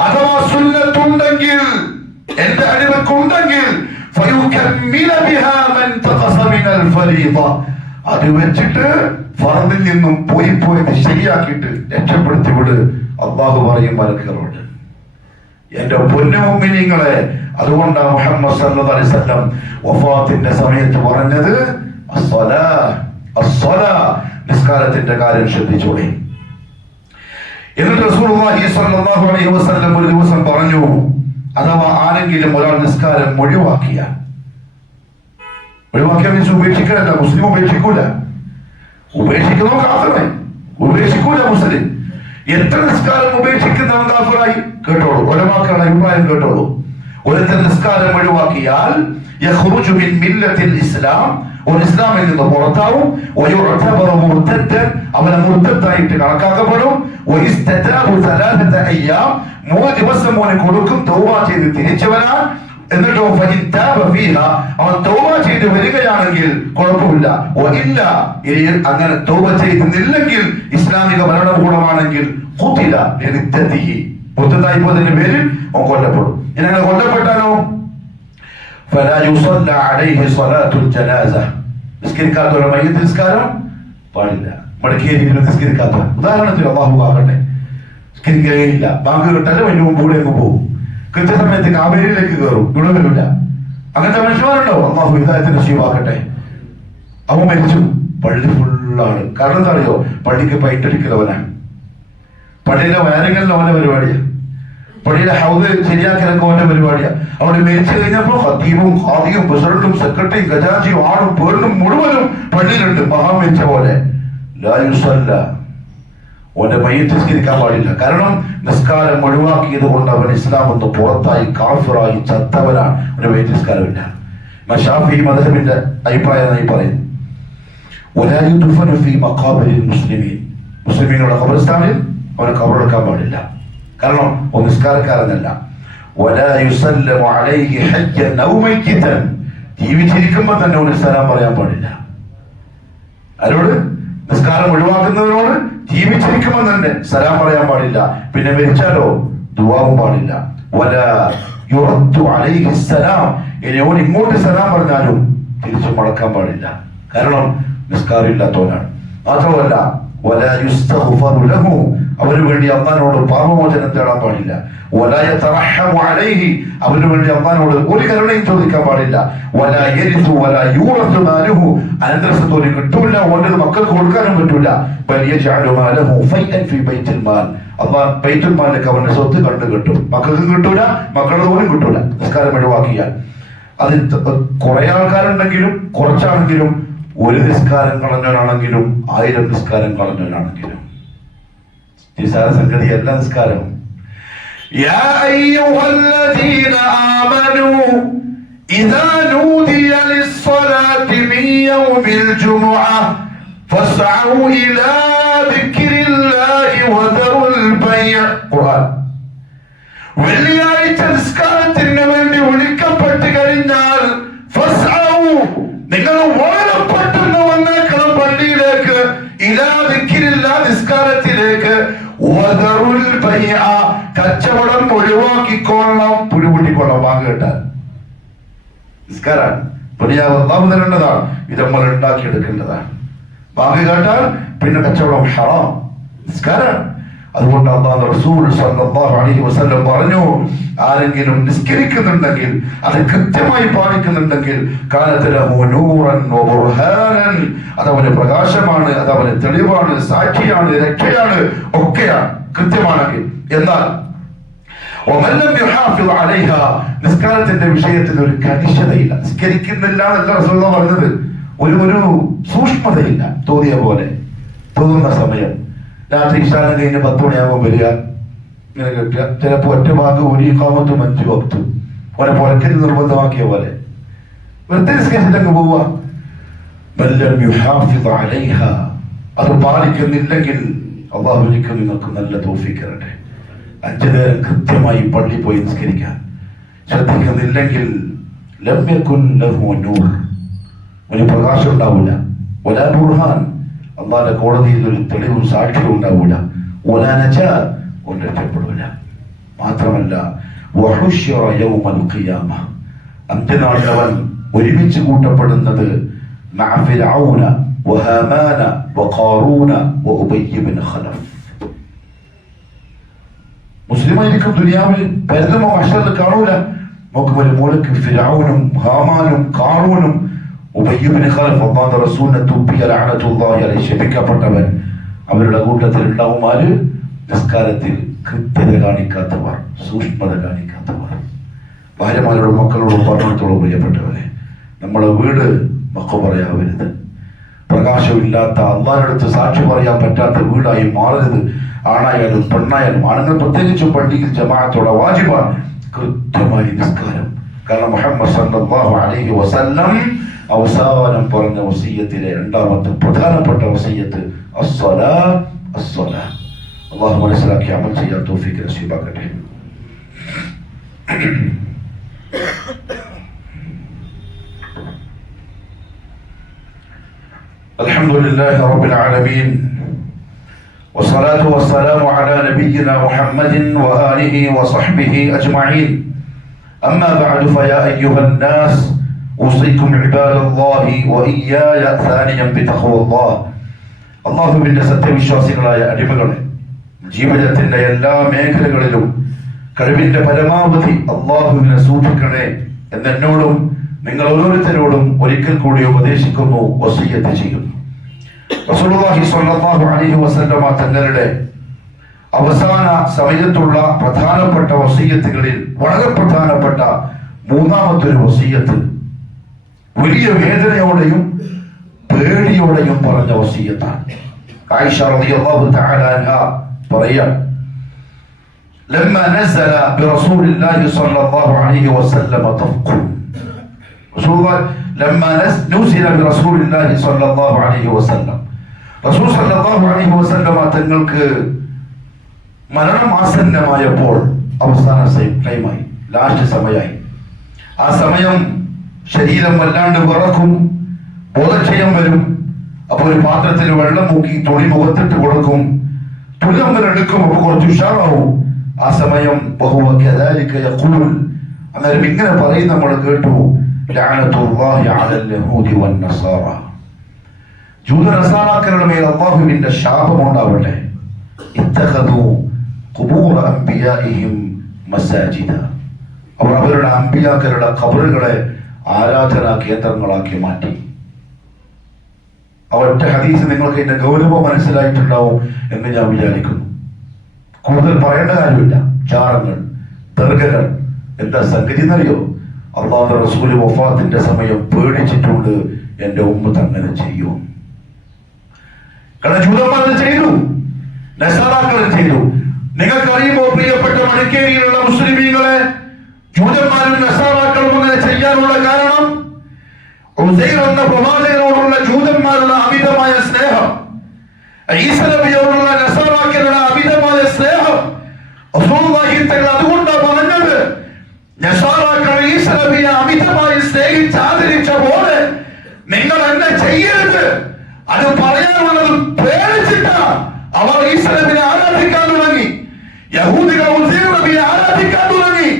അഥവാ സുന്നത്തുണ്ടെങ്കിൽ, എന്റെ അടിമക്കുണ്ടെങ്കിൽ അത് വെച്ചിട്ട് ഫർദിൽ നിന്നും പോയത് ശരിയാക്കിയിട്ട് രക്ഷപ്പെടുത്തി വിട്. അല്ലാഹു പറയും മലക്കുകളോട്, എന്റെ പൊന്നു മുഅ്മിനീങ്ങളെ. അതുകൊണ്ടാണ് മുഹമ്മദ് സല്ലല്ലാഹു അലൈഹി വസല്ലം വഫാത്തിന്റെ സമയത്ത് പറഞ്ഞത് നിസ്കാരത്തിന്റെ കാര്യം ശ്രദ്ധിച്ചോളെ. എന്നിട്ട് റസൂലുള്ളാഹി സ്വല്ലല്ലാഹു അലൈഹി വസല്ലം ഒരു ദിവസം പറഞ്ഞു, അഥവാ ആരെങ്കിലും ഒരാൾ നിസ്കാരം ഒഴിവാക്കിയാൽ മീൻസ് ഉപേക്ഷിക്കലല്ല. മുസ്ലിം ഉപേക്ഷിക്കൂല. ഉപേക്ഷിക്കുന്നവൻ കാഫിറായി. ഉപേക്ഷിക്കൂല മുസ്ലിം. എത്ര നിസ്കാരം ഉപേക്ഷിക്കുന്നവൻ കാഫിറായി? കേട്ടോളൂ, ഉലമാക്കളുടെ അഭിപ്രായം കേട്ടോളൂ. ഒരുത്തൻ നിസ്കാരം ഒഴിവാക്കിയാൽ യഖ്റുജു മിൻ മില്ലത്തിൽ ഇസ്ലാം, ഒരു ഇസ്ലാമിൽ നിന്ന് പുറത്താവും. അവനെ മുർത്തത്തായിട്ട് കണക്കാക്കപ്പെടും. 3 ദിവസം മോനെ കൊടുക്കും തൗബ ചെയ്ത് തിരിച്ചു വരാൻ. എന്നിട്ടോ അവൻ തൗബ ചെയ്ത് വരികയാണെങ്കിൽ കുഴപ്പമില്ല. അങ്ങനെ തൗബ ചെയ്തില്ലെങ്കിൽ, ഇസ്ലാമിക ഭരണകൂടമാണെങ്കിൽ മുർത്തത്തായി പോയതിന്റെ പേരിൽ അവൻ കൊല്ലപ്പെടും. ഇനി അങ്ങനെ കൊല്ലപ്പെട്ടാലോ നിസ്കരിക്കാത്തവരുടെ മയ്യത്ത് നിസ്കാരം പാടില്ല. മടക്കിയിരിക്കുന്ന നിസ്കരിക്കാത്തവർ, ഉദാഹരണത്തിന് അല്ലാഹു ആകട്ടെ, നിസ്കരിക്കുകയില്ല, ബാങ്ക് കിട്ടല്ല, വലിയ മുമ്പ് കൂടെ അങ്ങ് പോകും, കൃത്യസമയത്ത് കാബേരിയിലേക്ക് കയറും, ഇവിടെ വരില്ല. അങ്ങനത്തെ മനുഷ്യന്മാരുണ്ടോ? അല്ലാഹു ഹിദായത്ത് നസീബാക്കട്ടെ. അവൻ മരിച്ചു, പള്ളി ഫുള്ളാണ്. കാരണം എന്താ അറിയോ? പള്ളിക്ക് പൈറ്റടിക്കലവനാണ്. പള്ളിയിലെ വയറിങ്ങലിൽ അവന്റെ പരിപാടിയാണ്. പള്ളിയിലെ ഹൗദ് ശരിയാക്കലൊക്കെ അവന്റെ പരിപാടിയാണ്. അവിടെ മരിച്ചു കഴിഞ്ഞപ്പോ ഖതീബും ഖാദിയും പ്രസിഡന്റും സെക്രട്ടറിയും ഖജാഞ്ചിയും ആടും പേടും മുഴുവനും പള്ളിയിലുണ്ട്. മഹാൻ മരിച്ച പോലെ. ലാ യുസല്ല, അവന്റെ മയ്യത്ത് നിസ്കരിക്കാൻ പാടില്ല. കാരണം നിസ്കാരം ഒഴിവാക്കിയത് കൊണ്ട് അവൻ ഇസ്ലാം ഒന്ന് പുറത്തായി, കാഫിറായി, ചത്തവനാണ്. അവന്റെ മയ്യത്ത് നിസ്കാരമില്ല. ഷാഫിഈ മദ്ഹബിന്റെ അഭിപ്രായമായി പറയുന്നു, മുസ്ലിമീങ്ങളുടെ ഖബർസ്ഥാനിൽ അവനെ ഖബറെടുക്കാൻ പാടില്ല. കാരണം നിസ്കാരക്കാരനല്ല. ജീവിച്ചിരിക്കുമ്പോ തന്നെ ഒരു സലാം പറയാൻ പാടില്ല. ആരോട്? നിസ്കാരം ഒഴിവാക്കുന്നവരോട് ജീവിച്ചിരിക്കുമ്പോ തന്നെ സലാം പറയാൻ പാടില്ല. പിന്നെ മരിച്ചാലോ ദുആവും പാടില്ല. ഇനി ഓൻ ഇങ്ങോട്ട് സലാം പറഞ്ഞാലും തിരിച്ചു മടക്കാൻ പാടില്ല. കാരണം നിസ്കാരം ഇല്ലാത്തവനാണ്. മാത്രമല്ല അവന് വേണ്ടി അള്ളാഹിനോട് പാപമോചനം തേടാൻ പാടില്ല. അവന് വേണ്ടി അള്ളാഹിനോട് ഒരു കരുണയും ചോദിക്കാൻ പാടില്ല. അനന്തരസ്വത്ത് കിട്ടൂല, ഓൻ്റെ മക്കൾക്ക് കൊടുക്കാനും പറ്റൂല. അള്ളാഹ് ബൈത്തുൽ മാലിലേക്ക് അവന്റെ സ്വത്ത് കണ്ടു കിട്ടും. മക്കൾക്ക് കിട്ടൂല, മക്കളുടെ പോലും കിട്ടൂല നിസ്കാരം ഒഴിവാക്കിയാൽ. അത് കുറെ ആൾക്കാരുണ്ടെങ്കിലും കുറച്ചാണെങ്കിലും, ഒരു നിസ്കാരം കളഞ്ഞവനാണെങ്കിലും 1000 നിസ്കാരം കളഞ്ഞവനാണെങ്കിലും നിസ്സാര സംഗതി എല്ലാ നിസ്കാരവും. യാ അയ്യുഹല്ലദീന ആമനൂ ഇദാ നൂദിയ ലിസ്സലാത്തി മിൻ യൗമിൽ ജുമുഅ ഫസ്അൂ ഇലാ ദിക്രില്ലാഹി വദറുൽ ബൈഅ. ഖുർആൻ. വെള്ളിയാഴ്ച നിസ്കാരത്തിന് വേണ്ടി വിളിക്കപ്പെട്ട് കഴിഞ്ഞാൽ ഫസ്അൂ, നിങ്ങൾ വളരെ പെട്ടെന്ന് വന്നേക്കണം പള്ളിയിലേക്ക്. ഇലാ ദിക്രില്ലാഹ്, നിസ്കാരത്തിലേക്ക്. വദറുൽ ബൈഅ, കച്ചവടം ഒഴിവാക്കിക്കൊള്ളാം, പുഴുപൊട്ടിക്കൊള്ളാം. വാങ്ങ് കേട്ടാൽ നിസ്കാരാണ്. അള്ളാഹു തരേണ്ടതാണ്, ഇത് നമ്മൾ ഉണ്ടാക്കിയെടുക്കേണ്ടതാണ്. ബാങ്ക് കേട്ടാൽ പിന്നെ കച്ചവടം ഹറാം, നിസ്കാരം. അതുകൊണ്ട് അല്ലാഹു റസൂൽ സല്ലല്ലാഹു അലൈഹി വസല്ലം പറഞ്ഞു, ആരെങ്കിലും നിസ്കരിക്കുന്നുണ്ടെങ്കിൽ, അത് കൃത്യമായി പാലിക്കുന്നുണ്ടെങ്കിൽ, കാനത ലഹു നൂറൻ വ ബുർഹാനൻ, അതവന് പ്രകാശമാണ്, അതവന് തെളിവാണ്, സാക്ഷിയാണ്, രക്ഷയാണ്, ഒക്കെയാണ് കൃത്യമാണെങ്കിൽ. എന്നാൽ നിസ്കാരത്തിന്റെ വിഷയത്തിൽ ഒരു കണിശതയില്ല, നിസ്കരിക്കുന്നില്ല എന്നല്ല റസൂലുള്ളാഹി പറഞ്ഞത്, ഒരു സൂക്ഷ്മതയില്ല. തോന്നിയ പോലെ തോന്നുന്ന സമയം, രാത്രി ഇശാന് കഴിഞ്ഞ് 10 മണിയാകുമ്പോൾ വരിക, ഇങ്ങനെ കിട്ടുക. ചിലപ്പോൾ ഒറ്റ ഭാഗം ഒരു ഇഖാമത്തും 5 വക്തും ഓനെ പുറക്കൽ നിർബന്ധമാക്കിയ പോലെ വെറുതെ നിസ്കരിച്ചിട്ടങ്ങ് പോവുക. അത് പാലിക്കുന്നില്ലെങ്കിൽ അള്ളാഹു ഒരിക്കലും നിങ്ങൾക്ക് നല്ല തൗഫീഖ് തരട്ടെ. 5 നേരം കൃത്യമായി പള്ളി പോയി നിസ്കരിക്കാൻ ശ്രദ്ധിക്കുന്നില്ലെങ്കിൽ ലം യകുൻ ലഹു നൂർ, ഒരു പ്രകാശം ഉണ്ടാവില്ല. വലാ ബുർഹാൻ, അള്ളാഹുവിന്റെ കോടതിയിൽ ഒരു തെളിവും സാക്ഷ്യവും ഉണ്ടാവില്ല. വലാ നജാത്ത്, ഒന്നും രക്ഷപ്പെടില്ല. മാത്രമല്ല വഹുശ്യറ യൗമൽ ഖിയാമ, അന്ത്യനാളിൽ അവൻ ഒരുമിച്ച് കൂട്ടപ്പെടുന്നത് മഅ ഫിർഔന വഹാമാന വഖാറൂന വഉബയ്യ് ബിൻ ഖലഫ്. മുസ്ലിമായിരിക്കും ദുനിയാവിൽ പരതുമോ അഷറിൽ കാണൂല. നോക്കുമ്പോൾ മൂലക്ക് ഫിർഔനും ഹാമാനും ഖാറൂനും ഉബയ്യ് ബിൻ ഖലഫ്, അല്ലാഹുവിന്റെ റസൂലിനെ തുപ്പിയ ലഅനത്തുല്ലാഹി അലൈഹി, ശപിക്കപ്പെട്ടവൻ, അവരുടെ കൂട്ടത്തിൽ ഉണ്ടാവുമാര് നിസ്കാരത്തിൽ കൃത്യത കാണിക്കാത്തവർ, സൂക്ഷ്മത കാണിക്കാത്തവർ. ഭാര്യമാരോടും മക്കളോടും പറഞ്ഞിടത്തോളം പ്രിയപ്പെട്ടവരെ, നമ്മളെ വീട് മഖബറയാവരുത്, പ്രകാശമില്ലാത്ത, അള്ളാഹിനടുത്ത് സാക്ഷി പറയാൻ പറ്റാത്ത വീടായി മാറരുത്. ആണായാലും പെണ്ണായാലും, ആണുങ്ങൾ പ്രത്യേകിച്ചും പള്ളിയിൽ ജമാഅത്തോടെ വാജിബാണ് കൃത്യമായി നിസ്കാരം. കാരണം മുഹമ്മദ് സല്ലല്ലാഹു അലൈഹി വസല്ലം അവസാനം പറഞ്ഞ വസിയ്യത്തിലെ 2ാമത്തെ പ്രധാനപ്പെട്ട വസിയ്യത്ത് അസ്സലാത്ത്, അസ്സലാത്ത്. അല്ലാഹു മനസ്സിലാക്കി അമൽ ചെയ്യാൻ തൗഫീഖ് നസീബാക്കട്ടെ. അൽഹംദുലില്ലാഹി റബ്ബിൽ ആലമീൻ والصلاة والسلام على نبينا محمد وآله وصحبه أجمعين. أما بعد فيا أيها الناس أوصيكم عباد الله وإياي ثانيا بتقوى الله. അള്ളാഹുവിന്റെ സത്യവിശ്വാസികളായ അടിമകളെ, ജീവിതത്തിന്റെ എല്ലാ മേഖലകളിലും കഴിവിന്റെ പരമാവധി അള്ളാഹുവിനെ സൂക്ഷിക്കണേ എന്നെന്നോടും നിങ്ങൾ ഓരോരുത്തരോടും ഒരിക്കൽ കൂടി ഉപദേശിക്കുന്നു, വസിയ്യത്ത് ചെയ്യുന്നു. റസൂലുള്ളാഹി സ്വല്ലല്ലാഹു അലൈഹി വസല്ലമ തങ്ങളുടെ അവസാന സമയത്തുള്ള പ്രധാനപ്പെട്ട വസിയ്യത്തുകളിൽ വളരെ പ്രധാനപ്പെട്ട 3ാമത്തെ ഒരു വസിയ്യത്ത് വലിയ വേദനയോടെയും പേടിയോടെയും പറഞ്ഞ വസിയ്യത്താണ്. ആയിഷ റളിയല്ലാഹു തആല അൻഹ പറയാ, ലമ്മ നസല ബിറസൂലില്ലാഹി സ്വല്ലല്ലാഹു അലൈഹി വസല്ലമ തഫ്ഖു, റസൂലുള്ളാഹി ലമ്മ നസില ബിറസൂലില്ലാഹി സ്വല്ലല്ലാഹു അലൈഹി വസല്ലം, റസൂൽ സല്ലല്ലാഹു അലൈഹി വസല്ലമ തങ്ങൾക്ക് മരണം ആസന്നമായപ്പോൾ, അവസാന ടൈമായി, ലാസ്റ്റ് സമയമായി. ആ സമയം ശരീരം വല്ലാണ്ട് വിറക്കും, ബോധക്ഷയം വരും. അപ്പോൾ ഒരു പാത്രത്തിൽ വെള്ളം മുക്കി തുണി മുഖത്തിട്ട് കൊടുക്കും, തുണി നമ്മൾ എടുക്കും, അപ്പൊ കുറച്ച് ഉഷാറാവും. ആ സമയം ബഹുവ കദാലിക യഖൂൽ, അന്നേരം ഇങ്ങനെ പറയും നമ്മൾ കേട്ടു, ലഅനത്തുല്ലാഹി അലൽ യഹൂദി വൻ നസാറ, ജൂത നസാറാക്കളുടെ മേൽ അല്ലാഹുവിന്റെ ശാപം ഉണ്ടാവട്ടെ. ഇത്തഖദു ഖുബൂറ അംബിയാഇഹിം മസാജിദ, അവർ അവരുടെ അമ്പിയാക്കളുടെ ഖബറുകളെ ആരാധനാ കേന്ദ്രങ്ങളാക്കി മാറ്റി. ഒറ്റ ഹദീസ് നിങ്ങൾക്ക് ഇതിന്റെ ഗൗരവം മനസ്സിലായിട്ടുണ്ടാവും എന്ന് ഞാൻ വിചാരിക്കുന്നു. കൂടുതൽ പറയേണ്ട കാര്യമില്ല. ചാരങ്ങൾ, ദർഗകൾ, എന്താ സംഗതി എന്നറിയോ? അല്ലാഹുവിന്റെ റസൂല് വഫാത്തിന്റെ സമയം പേടിച്ചിട്ടുണ്ട്, എന്റെ ഉമ്മത്ത് അങ്ങനെ ചെയ്യും. കാരണം ജൂതന്മാർ ചെയ്തു, നസാറാക്കൾ ചെയ്തു. നിങ്ങൾക്കറിയുമോ പ്രിയപ്പെട്ട മണിക്കേരിയിലുള്ള മുസ്ലിമീങ്ങളെ, ജൂതന്മാരും നസാറാക്കളും അങ്ങനെ ചെയ്യാനുള്ള കാരണം ഉസൈർ എന്ന പ്രവാചകനോടുള്ള ജൂതന്മാരുടെ അമിതമായ സ്നേഹം, ഈസ നബിയോടുള്ള നസാറാക്കളുടെ അമിതമായ സ്നേഹം. റസൂലുള്ളാഹി തങ്ങൾ അതുകൊണ്ടാണ് പറഞ്ഞത്, നസാറാക്കൾ ഈസ നബിയെ അമിതമായി സ്നേഹിച്ച് ആദരിച്ച പോലെ നിങ്ങൾ എന്നെ ചെയ്യരുത്. അത് പറയാനുള്ളത് പേടിച്ചിട്ടാ അവർ ഈസ നബിയെ ആരാധിക്കാൻ തുടങ്ങി. യഹൂദികൾ ഉസൈർ നബിയെ ആരാധിക്കാൻ തുടങ്ങി.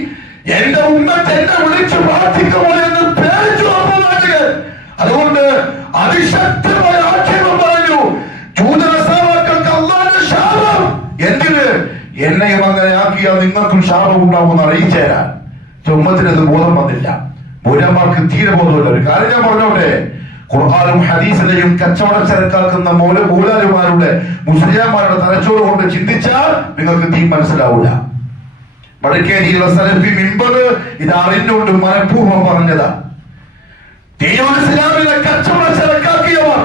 എന്റെ ഉമ്മത്ത് എന്നെ വിളിച്ചു പ്രാർത്ഥിക്കുമോ എന്ന് പേടിച്ചു. അതുകൊണ്ട് അതിശക്തമായ ആക്ഷേപം പറഞ്ഞു. ഉണ്ടാവുമെന്ന് അറിയിച്ചു തരാൻ. ഉമ്മത്തിന് അത് ബോധം വന്നില്ല. മൂലന്മാർക്ക് തീരെ ബോധമില്ല. ഒരു കാര്യം ഞാൻ പറഞ്ഞോട്ടെ, ഖുർആനും ഹദീസിനെയും കച്ചവട ചരക്കാക്കുന്ന മൂലാലുമാരുടെ മുസ്ലിംമാരുടെ തലച്ചോറ് കൊണ്ട് ചിന്തിച്ചാൽ നിങ്ങൾക്ക് തീ മനസ്സിലാവൂല. വടക്കേരിയിലുള്ള സലഫി മിമ്പർ ഇത് അറിഞ്ഞുകൊണ്ട് മനഃപൂർവ്വം പറഞ്ഞതാ. ദീനുൽ ഇസ്ലാമിനെ കച്ചവട ചരക്കാക്കിയവർ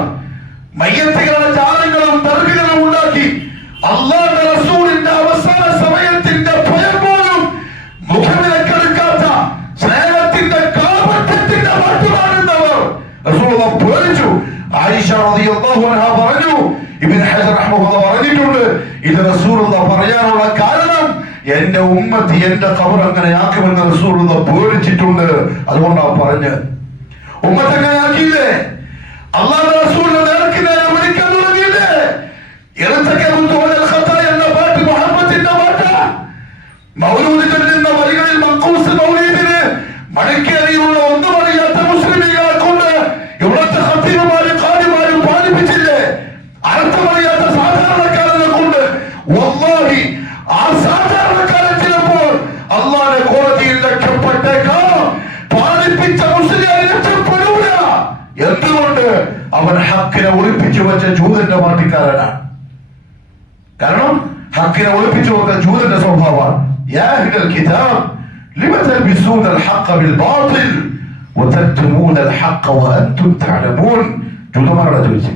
മയ്യത്തുകളുടെ ജാലങ്ങളും ദർഗകളും ഉണ്ടാക്കി അല്ലാഹുവിന്റെ റസൂലിന്റെ അവസാന സമയത്തിന്റെ ഭയം പോലും മുഖവിലക്കെടുക്കാത്ത സ്നേഹത്തിന്റെ കാപട്യത്തിന്റെ പാട്ടുപാടുന്നവർ റസൂലുള്ളാഹി പേടിച്ചു. ആയിഷ റളിയല്ലാഹു അൻഹ പറഞ്ഞു, ഇബ്നു ഹജർ റഹ്മഹുല്ലാഹ് പറഞ്ഞിട്ടുണ്ട്, ഇത് റസൂലുള്ളാഹി പറയാനുള്ള കാരണം എന്റെ ഉമ്മത്തി എന്റെ ഖബർ അങ്ങനെ ആക്കുമെന്ന് റസൂലുള്ളാഹി പേടിച്ചിട്ടുണ്ട്. അതുകൊണ്ടാണ് പറഞ്ഞ് ഉമ്മത്ത് അങ്ങനെ ആക്കിയില്ലേ? അല്ലാഹുവിന്റെ റസൂലിനെ നേർക്ക് നേരെ വിളിക്കാൻ തുടങ്ങിയില്ലേ? എന്ന പാട്ട് മുഹമ്മദിന്റെ പാട്ട് മൗലൂദ് ചൊല്ലുന്ന വരികളിൽ മഖൂസ് മൗലീദിന് മടക്കേറിയുള്ള ഒന്നും അറിയാത്ത മുസ്ലിമീങ്ങളെ കൊണ്ട് ഇവിടുത്തെ ഖത്തീബുമാരും ഖാദിമാരും പാലിപ്പിച്ചില്ലേ? അർത്ഥമറിയാത്ത സാധാരണക്കാരനെ കൊണ്ട് വല്ലാഹി ആ സാധാരണക്കാരൻ ചിലപ്പോൾ അല്ലാഹുവിന്റെ കോടതിയിൽ രക്ഷപ്പെട്ടേക്കാം. പാലിപ്പിച്ച മുസ്ലിം രക്ഷപ്പെടൂല. എന്തുകൊണ്ട്? അവൻ ഹക്കിനെ ഒളിപ്പിച്ചു വെച്ച ജൂതന്റെ പാർട്ടിക്കാരനാണ്. കാരണം ഹക്കിനെ ഒളിപ്പിച്ചു വെച്ച ജൂതന്റെ സ്വഭാവമാണ്. യാ അഹ്ലൽ കിതാബ് ലിമ തൽബിസൂന അൽ-ഹഖ ബിൽ-ബാതിൽ വതക്തുമൂന അൽ-ഹഖ വഅൻതും തഅലമൂൻ. ജൂതന്മാരോട് ചോദിച്ചു,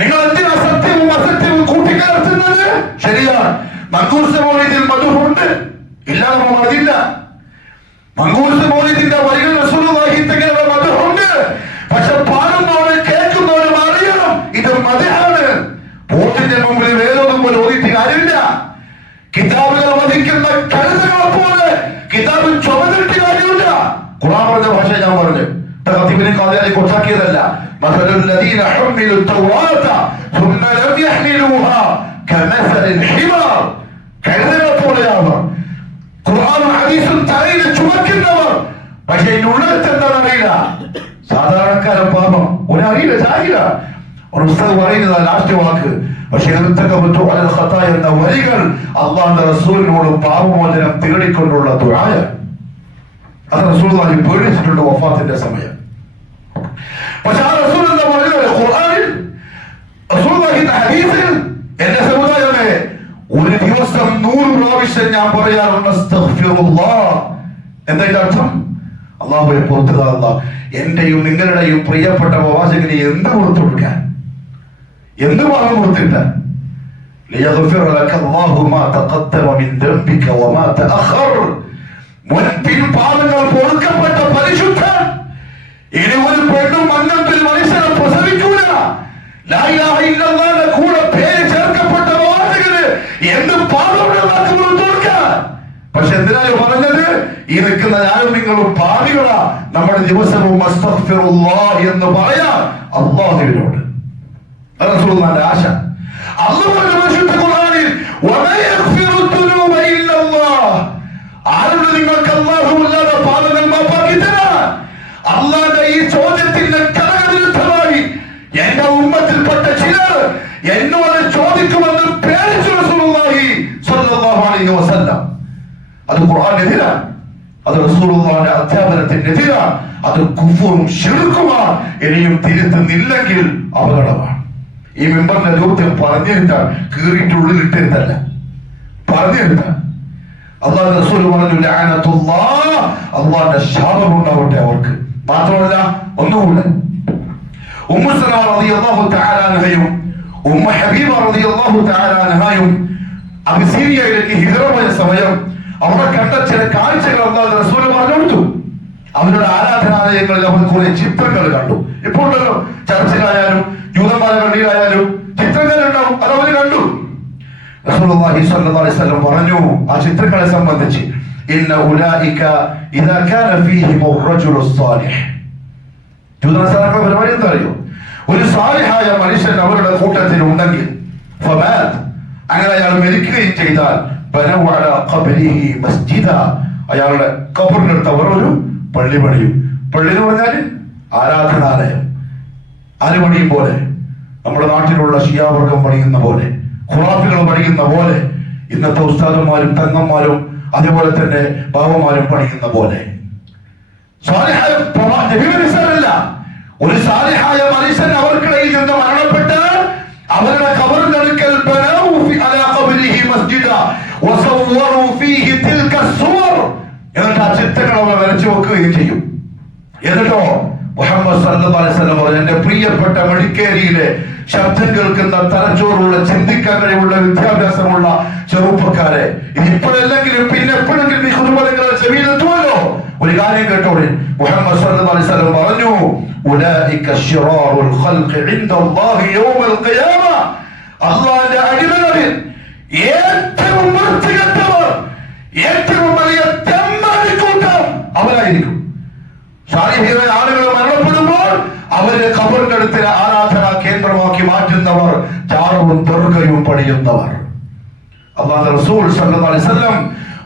നിങ്ങൾ എന്തിനാ സത്യവും അസത്യവും കൂട്ടിക്കലർത്തുന്നത്? ശരിയാണ്, മങ്കൂസ് മൗലിദിൽ മദ്ഹുണ്ട്, ഇല്ലാതെ മതില്ല. മങ്കൂസ് മൗലിദിന്റെ വരികൾ റസൂലുള്ളാഹി തങ്ങളുടെ മദ്ഹുണ്ട്. പക്ഷെ പാടുന്നവരും കേൾക്കുന്നവരും അറിയണം ഇത് മദ്ഹാണ്. പോത്തിന്റെ മുമ്പിൽ വേദൊന്നും പോലെ ഓതിയിട്ട് കാര്യമില്ല. കിതാബുകൾ വധിക്കുന്ന കഴുതകളെ പോലെ കിതാബ് ചുമന്നിട്ട് കാര്യമില്ല. ഖുർആൻ പറഞ്ഞ ഭാഷ ഞാൻ പറഞ്ഞു തഖദീമിനെ ഖാദിയാനി കൊച്ചാക്കിയതല്ല. മസലുൽ ലദീന ഹുമിലു തൗറാത ثم لم يحملوها كمثل الحمار. കഴുതകളെ പോലെയാണ് ഖുർആനും ഹദീസും തലയിൽ ചുമക്കുന്നവർ. പക്ഷെ ഇതിനുള്ളിടത്ത് എന്താണെന്ന് അറിയില്ല. സാധാരണക്കാരൻ പാപം ഒരറിയില്ല, ചാരില്ല. ഒരു ഉസ്താദ് പറയുന്നത് ലാസ്റ്റ് വാക്ക്, പക്ഷെ എന്ന വരികൾ അള്ളാഹുവിന്റെ റസൂലിനോട് പാപമോചനം തേടിക്കൊണ്ടുള്ള ദുആയ. അത് റസൂലുള്ളാഹി പേടിച്ചിട്ടുണ്ട് വഫാത്തിന്റെ സമയം. പക്ഷെ ആ റസൂൽ എന്താ പറയുന്നത്? ഖുർആനിൽ റസൂലുള്ളാഹിയുടെ ഹദീസിൽ എന്റെ സമുദായമേ ഒരു ദിവസം 100 പ്രാവശ്യം ഞാൻ പറയാറുണ്ട് അസ്തഗ്ഫിറുല്ലാഹ്. എന്താ ഇതിന്റെ അർത്ഥം? അള്ളാഹുവെ പുറത്തുക. അല്ലാഹ് എന്റെയും നിങ്ങളുടെയും പ്രിയപ്പെട്ട പ്രവാചകനെ എന്ത് പുറത്തു കൊടുക്കാൻ, എന്ത് ഭാഗം കൊടുത്തിട്ട് മുൻപിൻ പാപങ്ങൾ പൊറുക്കപ്പെട്ട പരിശുദ്ധൻ. ഇനി ഒരു പെണ്ണും മന്നത്തിൽ മനുഷ്യനെ പ്രസവിക്കൂല. ലാ ഇലാഹ ഇല്ലല്ലാഹുവിന്റെ കൂടെ പേര് ചേർക്കപ്പെട്ട പ്രവാചകന് എന്ത് പാപമുള്ളതാക്കി പുറത്തു കൊടുക്കാൻ. പക്ഷെ എന്തിനാണ് പറഞ്ഞത്? ഈ നിൽക്കുന്ന ഞാനും നിങ്ങളും പാപികളാ. നമ്മുടെ ദിവസവും അസ്തഗ്ഫിറുല്ലാഹ് എന്ന് പറയാൻ അല്ലാഹുവിനോട്. റസൂലുള്ളാഹിന്റെ ആശ. അല്ലാഹുവിന്റെ പരിശുദ്ധ ഖുർആനിൽ വമാ യഗ്ഫിറു ദുനൂബ ഇല്ലല്ലാഹ്. ആരുടെ നിങ്ങൾക്ക് അല്ലാഹുവല്ലാതെ പാപങ്ങൾ മാപ്പാക്കി തരാൻ? അല്ലാഹുവിന്റെ ഈ ചോദ്യത്തിന്റെ കടകവിരുദ്ധമായി എന്റെ ഉമ്മത്തിൽപ്പെട്ട ചിലർ എന്നോട് ചോദിക്കുമെന്ന് പേടിച്ചു റസൂലുള്ളാഹി സ്വല്ലല്ലാഹു അലൈഹി വസല്ലം. അത് ഖുർആനെതിരാണ്, അത് റസൂലുള്ളാഹിന്റെ അധ്യാപനത്തിനെതിരാണ്, അത് കുഫറും ശിർക്കുമാണ്. ഇനിയും തിരുത്തുന്നില്ലെങ്കിൽ അപകടമാണ്. ഈ മെമ്പറിന്റെ ദൗത്യം പറഞ്ഞിരുത്താൻ, കീറിയിട്ടുള്ളിലിട്ടിരുത്തല്ല, പറഞ്ഞിരുത്താൻ. അല്ലാഹുവിന്റെ റസൂൽ പറഞ്ഞു ലഅനത്തുല്ലാഹ്, അല്ലാഹുവിന്റെ ശാപം ഉണ്ടാവട്ടെ അവർക്ക്. മാത്രമല്ല ഒന്നുകൂടെ, ഉമ്മു സലമ റളിയല്ലാഹു തആല അൻഹയും ഉമ്മു ഹബീബ റളിയല്ലാഹു തആല അൻഹയും അബിസീനിയയിലേക്ക് ഹിജ്റ പോയ സമയം അവിടെ കണ്ട ചില കാഴ്ചകൾ അല്ലാഹുവിന്റെ റസൂൽ പറഞ്ഞു കൊടുത്തു. അവരുടെ ആരാധനാലയങ്ങളിൽ അവർ കുറെ ചിത്രങ്ങൾ കണ്ടു. ഇപ്പോൾ ഉണ്ടല്ലോ, ചർച്ചിലായാലും ജൂതന്മാരുടെ പള്ളിയിലായാലും ചിത്രങ്ങൾ ഉണ്ടാവും, അത് അവർ കണ്ടു. റസൂലുള്ളാഹി സ്വല്ലല്ലാഹു അലൈഹി വസല്ലം പറഞ്ഞു ആ ചിത്രങ്ങളെ സംബന്ധിച്ച്, ഇന്ന ഉലൈക ഇദാ കാന ഫീഹിം റജുലു സ്വാലിഹ്. ജൂതനസാരകളുടെ പരിപാടി എന്താ അറിയോ? ഒരു സാലിഹായ മനുഷ്യൻ അവരുടെ കൂട്ടത്തിൽ ഉണ്ടെങ്കിൽ ഫമാത്, അങ്ങനെ അയാൾ മരിക്കുകയും ചെയ്താൽ ബനഉ അലാ ഖബ്രിഹി മസ്ജിദ, അയാളുടെ ഖബറിനടുത്ത് അവർ ഒരു പള്ളി പണിയും. പള്ളി എന്ന് പറഞ്ഞാൽ ആരാധനാലയം. ആര് പണിയും പോലെ? നമ്മുടെ നാട്ടിലുള്ള ഷിയാവർഗം പണിയുന്ന പോലെ, ഖുറാഫികൾ പണിയുന്ന പോലെ ഇന്നത്തെ ഉസ്താദന്മാരും തങ്ങന്മാരും അതേപോലെ തന്നെ ബാബമാരും പണിയുന്ന പോലെ. ഒരു സാലിഹായ മനുഷ്യൻ അവർക്കിടയിൽ നിന്ന് മരണപ്പെട്ടാൽ അവരുടെ ഖബറിന്റെ അടുക്കൽ എന്നിട്ട് ആ ചിത്രങ്ങൾ അവർ വരച്ചു വെക്കുകയും ചെയ്യും. എന്നിട്ടോ മുഹമ്മദ് സല്ലല്ലാഹു അലൈഹി വസല്ലം പറഞ്ഞു, എന്റെ പ്രിയപ്പെട്ട മടിക്കേരിയിലെ ശബ്ദം കേൾക്കുന്ന തലച്ചോറുള്ള ചിന്തിക്കാൻ കഴിവുള്ള വിദ്യാഭ്യാസമുള്ള ചെറുപ്പക്കാരെ, ഇപ്പോഴല്ലെങ്കിലും പിന്നെ എപ്പോഴെങ്കിലും ഈ കുടുംബങ്ങളുടെ ചെവിയിലെത്തുമല്ലോ. ഒരു കാര്യം കേട്ടോളെ, മുഹമ്മദ് സല്ലല്ലാഹു അലൈഹി വസല്ലം പറഞ്ഞു, ഉലൈക ശിറാറുൽ ഖൽഖി ഇൻദല്ലാഹി യൗമൽ ഖിയാമ, അല്ലാഹുവിന്റെ അടിമകളിൽ ഏറ്റവും വൃത്തികെട്ടവർ, ഏറ്റവും വലിയ തെമ്മാടിക്കൂട്ടം അവരായിരിക്കും. സാലിഹീങ്ങളായ ആളുകൾ മരണപ്പെടുമ്പോൾ അവരെ ഖബറിന്റെ അടുത്ത് ആരാധനാ കേന്ദ്രമാക്കി മാറ്റുന്നവർ, ചാറവും ദർഗയും പണിയുന്നവർ. അല്ലാഹുവിന്റെ റസൂൽ സല്ലല്ലാഹു അലൈഹി വസല്ലം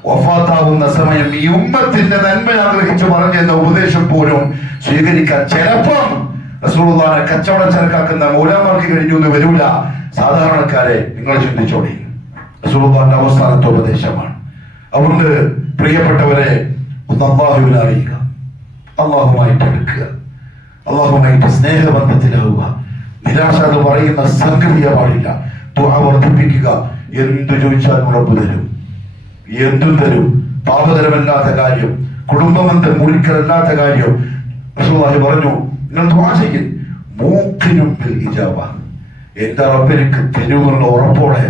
വഫാത്താവുന്ന സമയം ഈ ഉമ്മത്തിന്റെ നന്മ ആഗ്രഹിച്ചു പറഞ്ഞെന്ന ഉപദേശം പോലും സ്വീകരിക്കാൻ ചിലപ്പം റസൂലുള്ളാഹിനെ കച്ചവടച്ചരക്കാക്കുന്ന മൗലമാർക്ക് കഴിഞ്ഞു എന്ന് വരൂല. സാധാരണക്കാരെ നിങ്ങൾ ചിന്തിച്ചോളി, റസൂലുള്ളാഹിന്റെ അവസാനത്തെ ഉപദേശമാണ്. അതുകൊണ്ട് പ്രിയപ്പെട്ടവരെ, ഒന്ന് അല്ലാഹുവിനെ അറിയുക, അല്ലാഹുമായിട്ട് അടുക്കുക, അല്ലാഹുമായിട്ട് സ്നേഹബന്ധത്തിലാവുക. നിരാശ എന്ന് പറയുന്ന സംഗതിയെ പാടില്ല. ദുആ വർദ്ധിപ്പിക്കുക. എന്തു ചോദിച്ചാലും റബ്ബ് തരും, എന്തും തരും. പാപകരമല്ലാത്ത കാര്യം, കുടുംബബന്ധം മുറിക്കലല്ലാത്ത കാര്യം റസൂലുള്ളാഹി പറഞ്ഞു, നിങ്ങൾ ദുആ ചെയ്യും. മൂക്കിനും ബിൽ ഇജാബ, എന്റെ റബ്ബിനിക്ക് തരുമെന്നുള്ള ഉറപ്പോടെ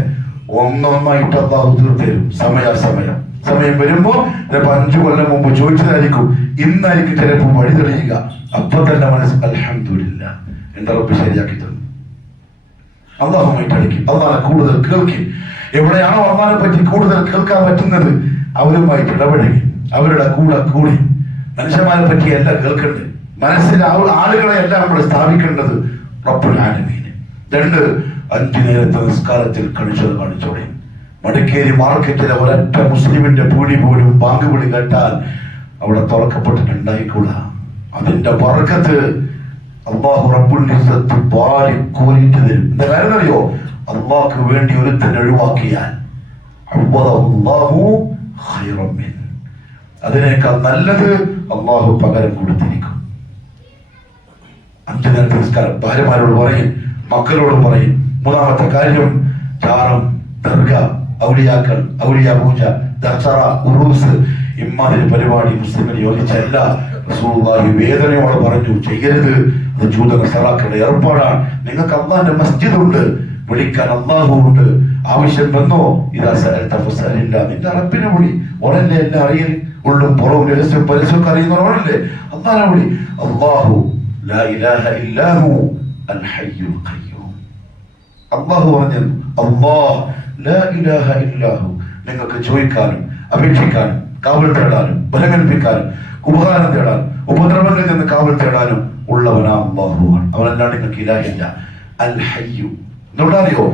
ഒന്നൊന്നായിട്ട് അല്ലാഹു തീർത്തരും. സമയാസമയം സമയം വരുമ്പോ ചിലപ്പോൾ 5 കൊല്ലം മുമ്പ് ചോദിച്ചതായിരിക്കും, ഇന്നായിരിക്കും ചിലപ്പോൾ വഴി തെളിയുക. അപ്പൊ തന്നെ മനസ്സിൽ അൽഹംദുലില്ലാഹ്, എന്റെ റബ്ബ് ശരിയാക്കി തന്നു. അല്ലാഹുമായിട്ട് അടുക്കും, അല്ലാഹുവിനെ കൂടുതൽ കേൾക്കും. എവിടെയാണോ അല്ലാഹുവിനെ പറ്റി കൂടുതൽ കേൾക്കാൻ പറ്റുന്നത് അവരുമായിട്ട് ഇടപെടുകയും അവരുടെ കൂടെ കൂടി. മനുഷ്യന്മാരെ പറ്റിയല്ല കേൾക്കേണ്ടത്, മനസ്സിലെ ആളുകളെ എല്ലാം നമ്മൾ സ്ഥാപിക്കേണ്ടത് റബ്ബുൽ ആലമീൻ. 2, 5 നേരത്തെ നിസ്കാരത്തിൽ കണിച്ചത് കാണിച്ചോടെ. മടിക്കേരി മാർക്കറ്റിലെ ഒരൊറ്റ മുസ്ലിമിന്റെ പീടി പോലും ബാങ്ക് വിളി കേട്ടാൽ അവിടെ തുറക്കപ്പെട്ടിട്ടുണ്ടായിക്കൂടാ. അതിന്റെ ബർക്കത്ത് അല്ലാഹു റബ്ബുൽ ഇസ്സത്ത് ബാരി കോരിട്ട് തരും. എന്താ കാര്യം അറിയോ? അല്ലാഹുക്ക് വേണ്ടി ഒരുത്തൻ ഒഴിവാക്കിയാൽ അതിനേക്കാൾ നല്ലത് അല്ലാഹു പകരം കൊടുത്തിരിക്കും. 5 നേരത്തെ നിസ്കാരം ഭാര്യമാരോട് പറയും, മക്കളോട് പറയും. 3ാമത്തെ കാര്യം ചാരം, ദർഗ, ഔലിയാക്കൾ, ഔലിയാ പൂജ, ദസറ, ഉറൂസ്, ഇമ്മാതിരി പരിപാടി മുസ്ലിമിന് യോജിച്ചല്ല. റസൂലുള്ളാഹി വേദനയോടെ പറഞ്ഞു, ചെയ്യരുത്. അത് ജൂത നസറാക്കളുടെ ഏർപ്പാടാണ്. നിങ്ങൾക്ക് അല്ലാഹുവിന്റെ മസ്ജിദ് ഉണ്ട്, വിളിക്കാൻ അല്ലാഹു ഉണ്ട്. ആവശ്യം വന്നോ ഇതാ സഅൽത ഫസഅലില്ല, നിന്റെ റബ്ബിനെ വിളി. ഓരല്ലേ എന്നെ അറിയൽ, ഉള്ളും പുറവും രഹസ്യം പരസ്യമൊക്കെ അറിയുന്നവരല്ലേ. അല്ലാഹുവിനെ വിളി. അല്ലാഹു ലാ ഇലാഹ ഇല്ലാഹു അൽ ഹയ്യുൽ ഖയ്യൂം. അല്ലാഹു പറഞ്ഞു, അല്ലാഹ് ലാ ഇലാഹ ഇല്ലാഹു. നിങ്ങൾക്ക് ചോദിക്കാനും അപേക്ഷിക്കാനും കാവൽ തേടാനും ബലമേൽപ്പിക്കാനും ഉപകാരം തേടാനും ഉപദ്രവങ്ങളിൽ നിന്ന് കാവൽ തേടാനും ഉള്ളവനാ അല്ലാഹുവാണ്. അവനല്ലാണ്ട് നിങ്ങൾക്ക് ഇലാഹില്ല. അൽ ഹയ്യു എന്നുള്ളറിയോ?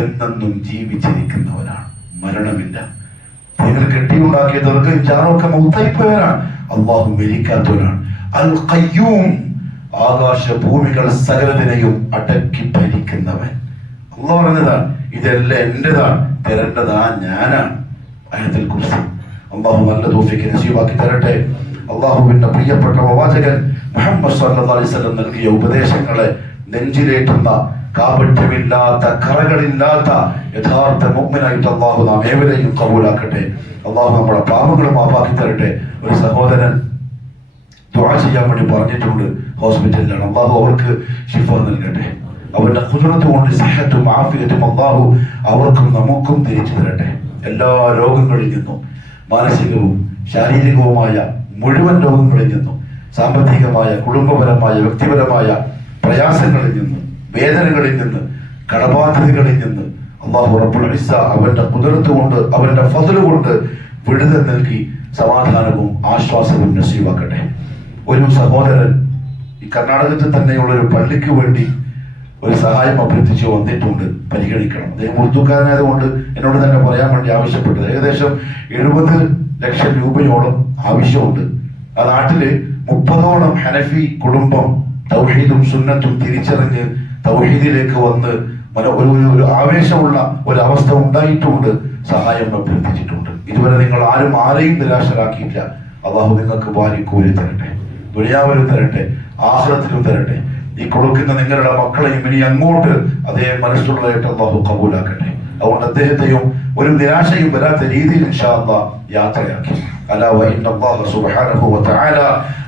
എന്നെന്നും ജീവിച്ചിരിക്കുന്നവനാണ്, മരണമില്ല. നിങ്ങൾ കെട്ടിയുണ്ടാക്കിയ ദർഗയും ചാറൊക്കെ മൗത്തായിപ്പോയവനാണ്. അല്ലാഹു മരിക്കാത്തവനാണ്. അൽ ഖയ്യൂം, ആകാശ ഭൂമികൾ സകലതിനെയും അടക്കി ഭരിക്കുന്നവൻ. അല്ലാഹു പറഞ്ഞതാണ്, ഇതെല്ലാം എന്റേതാണ്, തരേണ്ടതാ ഞാനാണ്. ആയത്തുൽ കുർസി. അല്ലാഹു നല്ല തൗഫീഖ് നസീബാക്കി തരട്ടെ. അല്ലാഹുവിന്റെ പ്രിയപ്പെട്ട പ്രവാചകൻ മുഹമ്മദ് സല്ലല്ലാഹു അലൈഹി വസല്ലം നൽകിയ ഉപദേശങ്ങളെ നെഞ്ചിലേറ്റുന്ന, കാപട്യമില്ലാത്ത, കറകളില്ലാത്ത യഥാർത്ഥ മുഅ്മിനായിട്ട് അല്ലാഹു നാം ഏവരെയും കബൂലാക്കട്ടെ. അല്ലാഹു നമ്മുടെ പാപങ്ങൾ മാപ്പാക്കി തരട്ടെ. ഒരു സഹോദരൻ ദുആ ചെയ്യാൻ വേണ്ടി പറഞ്ഞിട്ടുണ്ട്, ഹോസ്പിറ്റലിലാണ്. അല്ലാഹു അവർക്ക് ശിഫ നൽകട്ടെ. അവരുടെ ഖുദ്റത്ത് കൊണ്ട് സിഹത്തും ആഫിയത്തും അല്ലാഹു അവർക്കും നമുക്കും തിരിച്ചു തരട്ടെ. എല്ലാ രോഗങ്ങളിൽ നിന്നും, മാനസികവും ശാരീരികവുമായ മുഴുവൻ രോഗങ്ങളിൽ നിന്നും, സാമ്പത്തികമായ, കുടുംബപരമായ, വ്യക്തിപരമായ പ്രയാസങ്ങളിൽ നിന്ന്, വേദനകളിൽ നിന്ന്, കടബാധ്യതകളിൽ നിന്ന് അല്ലാഹു റബ്ബുൽ ഇസ്സ അവന്റെ ഖുദ്റത്ത് കൊണ്ട്, അവന്റെ ഫദ്ൽ കൊണ്ട് വിടുതൽ നൽകി സമാധാനവും ആശ്വാസവും നസീബാക്കട്ടെ. ഒരു സഹോദരൻ ഈ കർണാടകത്തിൽ തന്നെയുള്ള ഒരു പള്ളിക്ക് വേണ്ടി ഒരു സഹായം അഭ്യർത്ഥിച്ച് വന്നിട്ടുണ്ട്, പരിഗണിക്കണം. അദ്ദേഹം ഉറുദുക്കാരനായതുകൊണ്ട് എന്നോട് തന്നെ പറയാൻ വേണ്ടി ആവശ്യപ്പെട്ടത്. ഏകദേശം 70 ലക്ഷം രൂപയോളം ആവശ്യമുണ്ട്. ആ നാട്ടില് 30ഓളം ഹനഫി കുടുംബം തൗഹീദും സുന്നത്തും തിരിച്ചറിഞ്ഞ് തൗഹീദിലേക്ക് വന്ന് ഒരു ആവേശമുള്ള ഒരു അവസ്ഥ ഉണ്ടായിട്ടുണ്ട്. സഹായം അഭ്യർത്ഥിച്ചിട്ടുണ്ട്. ഇതുവരെ നിങ്ങൾ ആരെയും നിരാശരാക്കിയില്ല. അള്ളാഹു നിങ്ങൾക്ക് വാരിക്കോരി തരട്ടെ, ദുനിയാവിലും തരട്ടെ, ആഖിറത്തിലും തരട്ടെ. ഈ കൊടുക്കുന്ന നിങ്ങളുടെ മക്കളെയും ഇനി അങ്ങോട്ട് അതേ മനസ്സുള്ളതായിട്ട് അള്ളാഹു കബൂലാക്കട്ടെ. അതുകൊണ്ട് അദ്ദേഹത്തെയും ഒരു നിരാശയും വരാത്ത രീതിയിൽ ഇൻഷാ അല്ലാഹ് യാത്രയാക്കി. അലാ വഇന്ന അല്ലാഹ സുബ്ഹാനഹു വതആല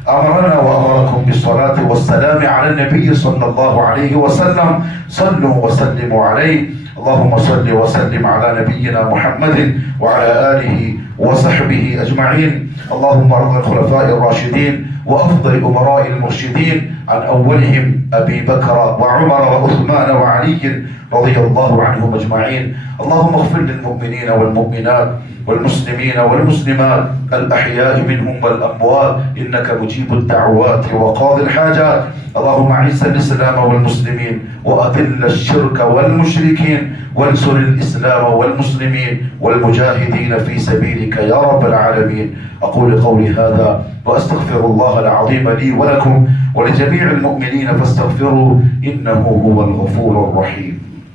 أمرنا وأمركم بالصلاة والسلام على النبي صلى الله عليه وسلم. صلوا وسلموا عليه. اللهم صل وسلم على نبينا محمد وعلى آله وصحبه أجمعين. اللهم ارض الخلفاء الراشدين وأفضل أمراء المرشدين عن أولهم أبي بكر وعمر وعثمان وعلي رضي الله عنهم أجمعين. اللهم اغفر للمؤمنين والمؤمنات والمسلمين والمسلمات الأحياء منهم والأموات إنك مجيب الدعوات وقاضي الحاجات. اللهم أعز الإسلام والمسلمين وأذل الشرك والمشركين وانصر الإسلام والمسلمين والمجاهدين في سبيلك يا رب العالمين. أقول قولي هذا وأستغفر الله العظيم لي ولكم ولجميع المؤمنين فاستغفروه إنه هو الغفور الرحيم.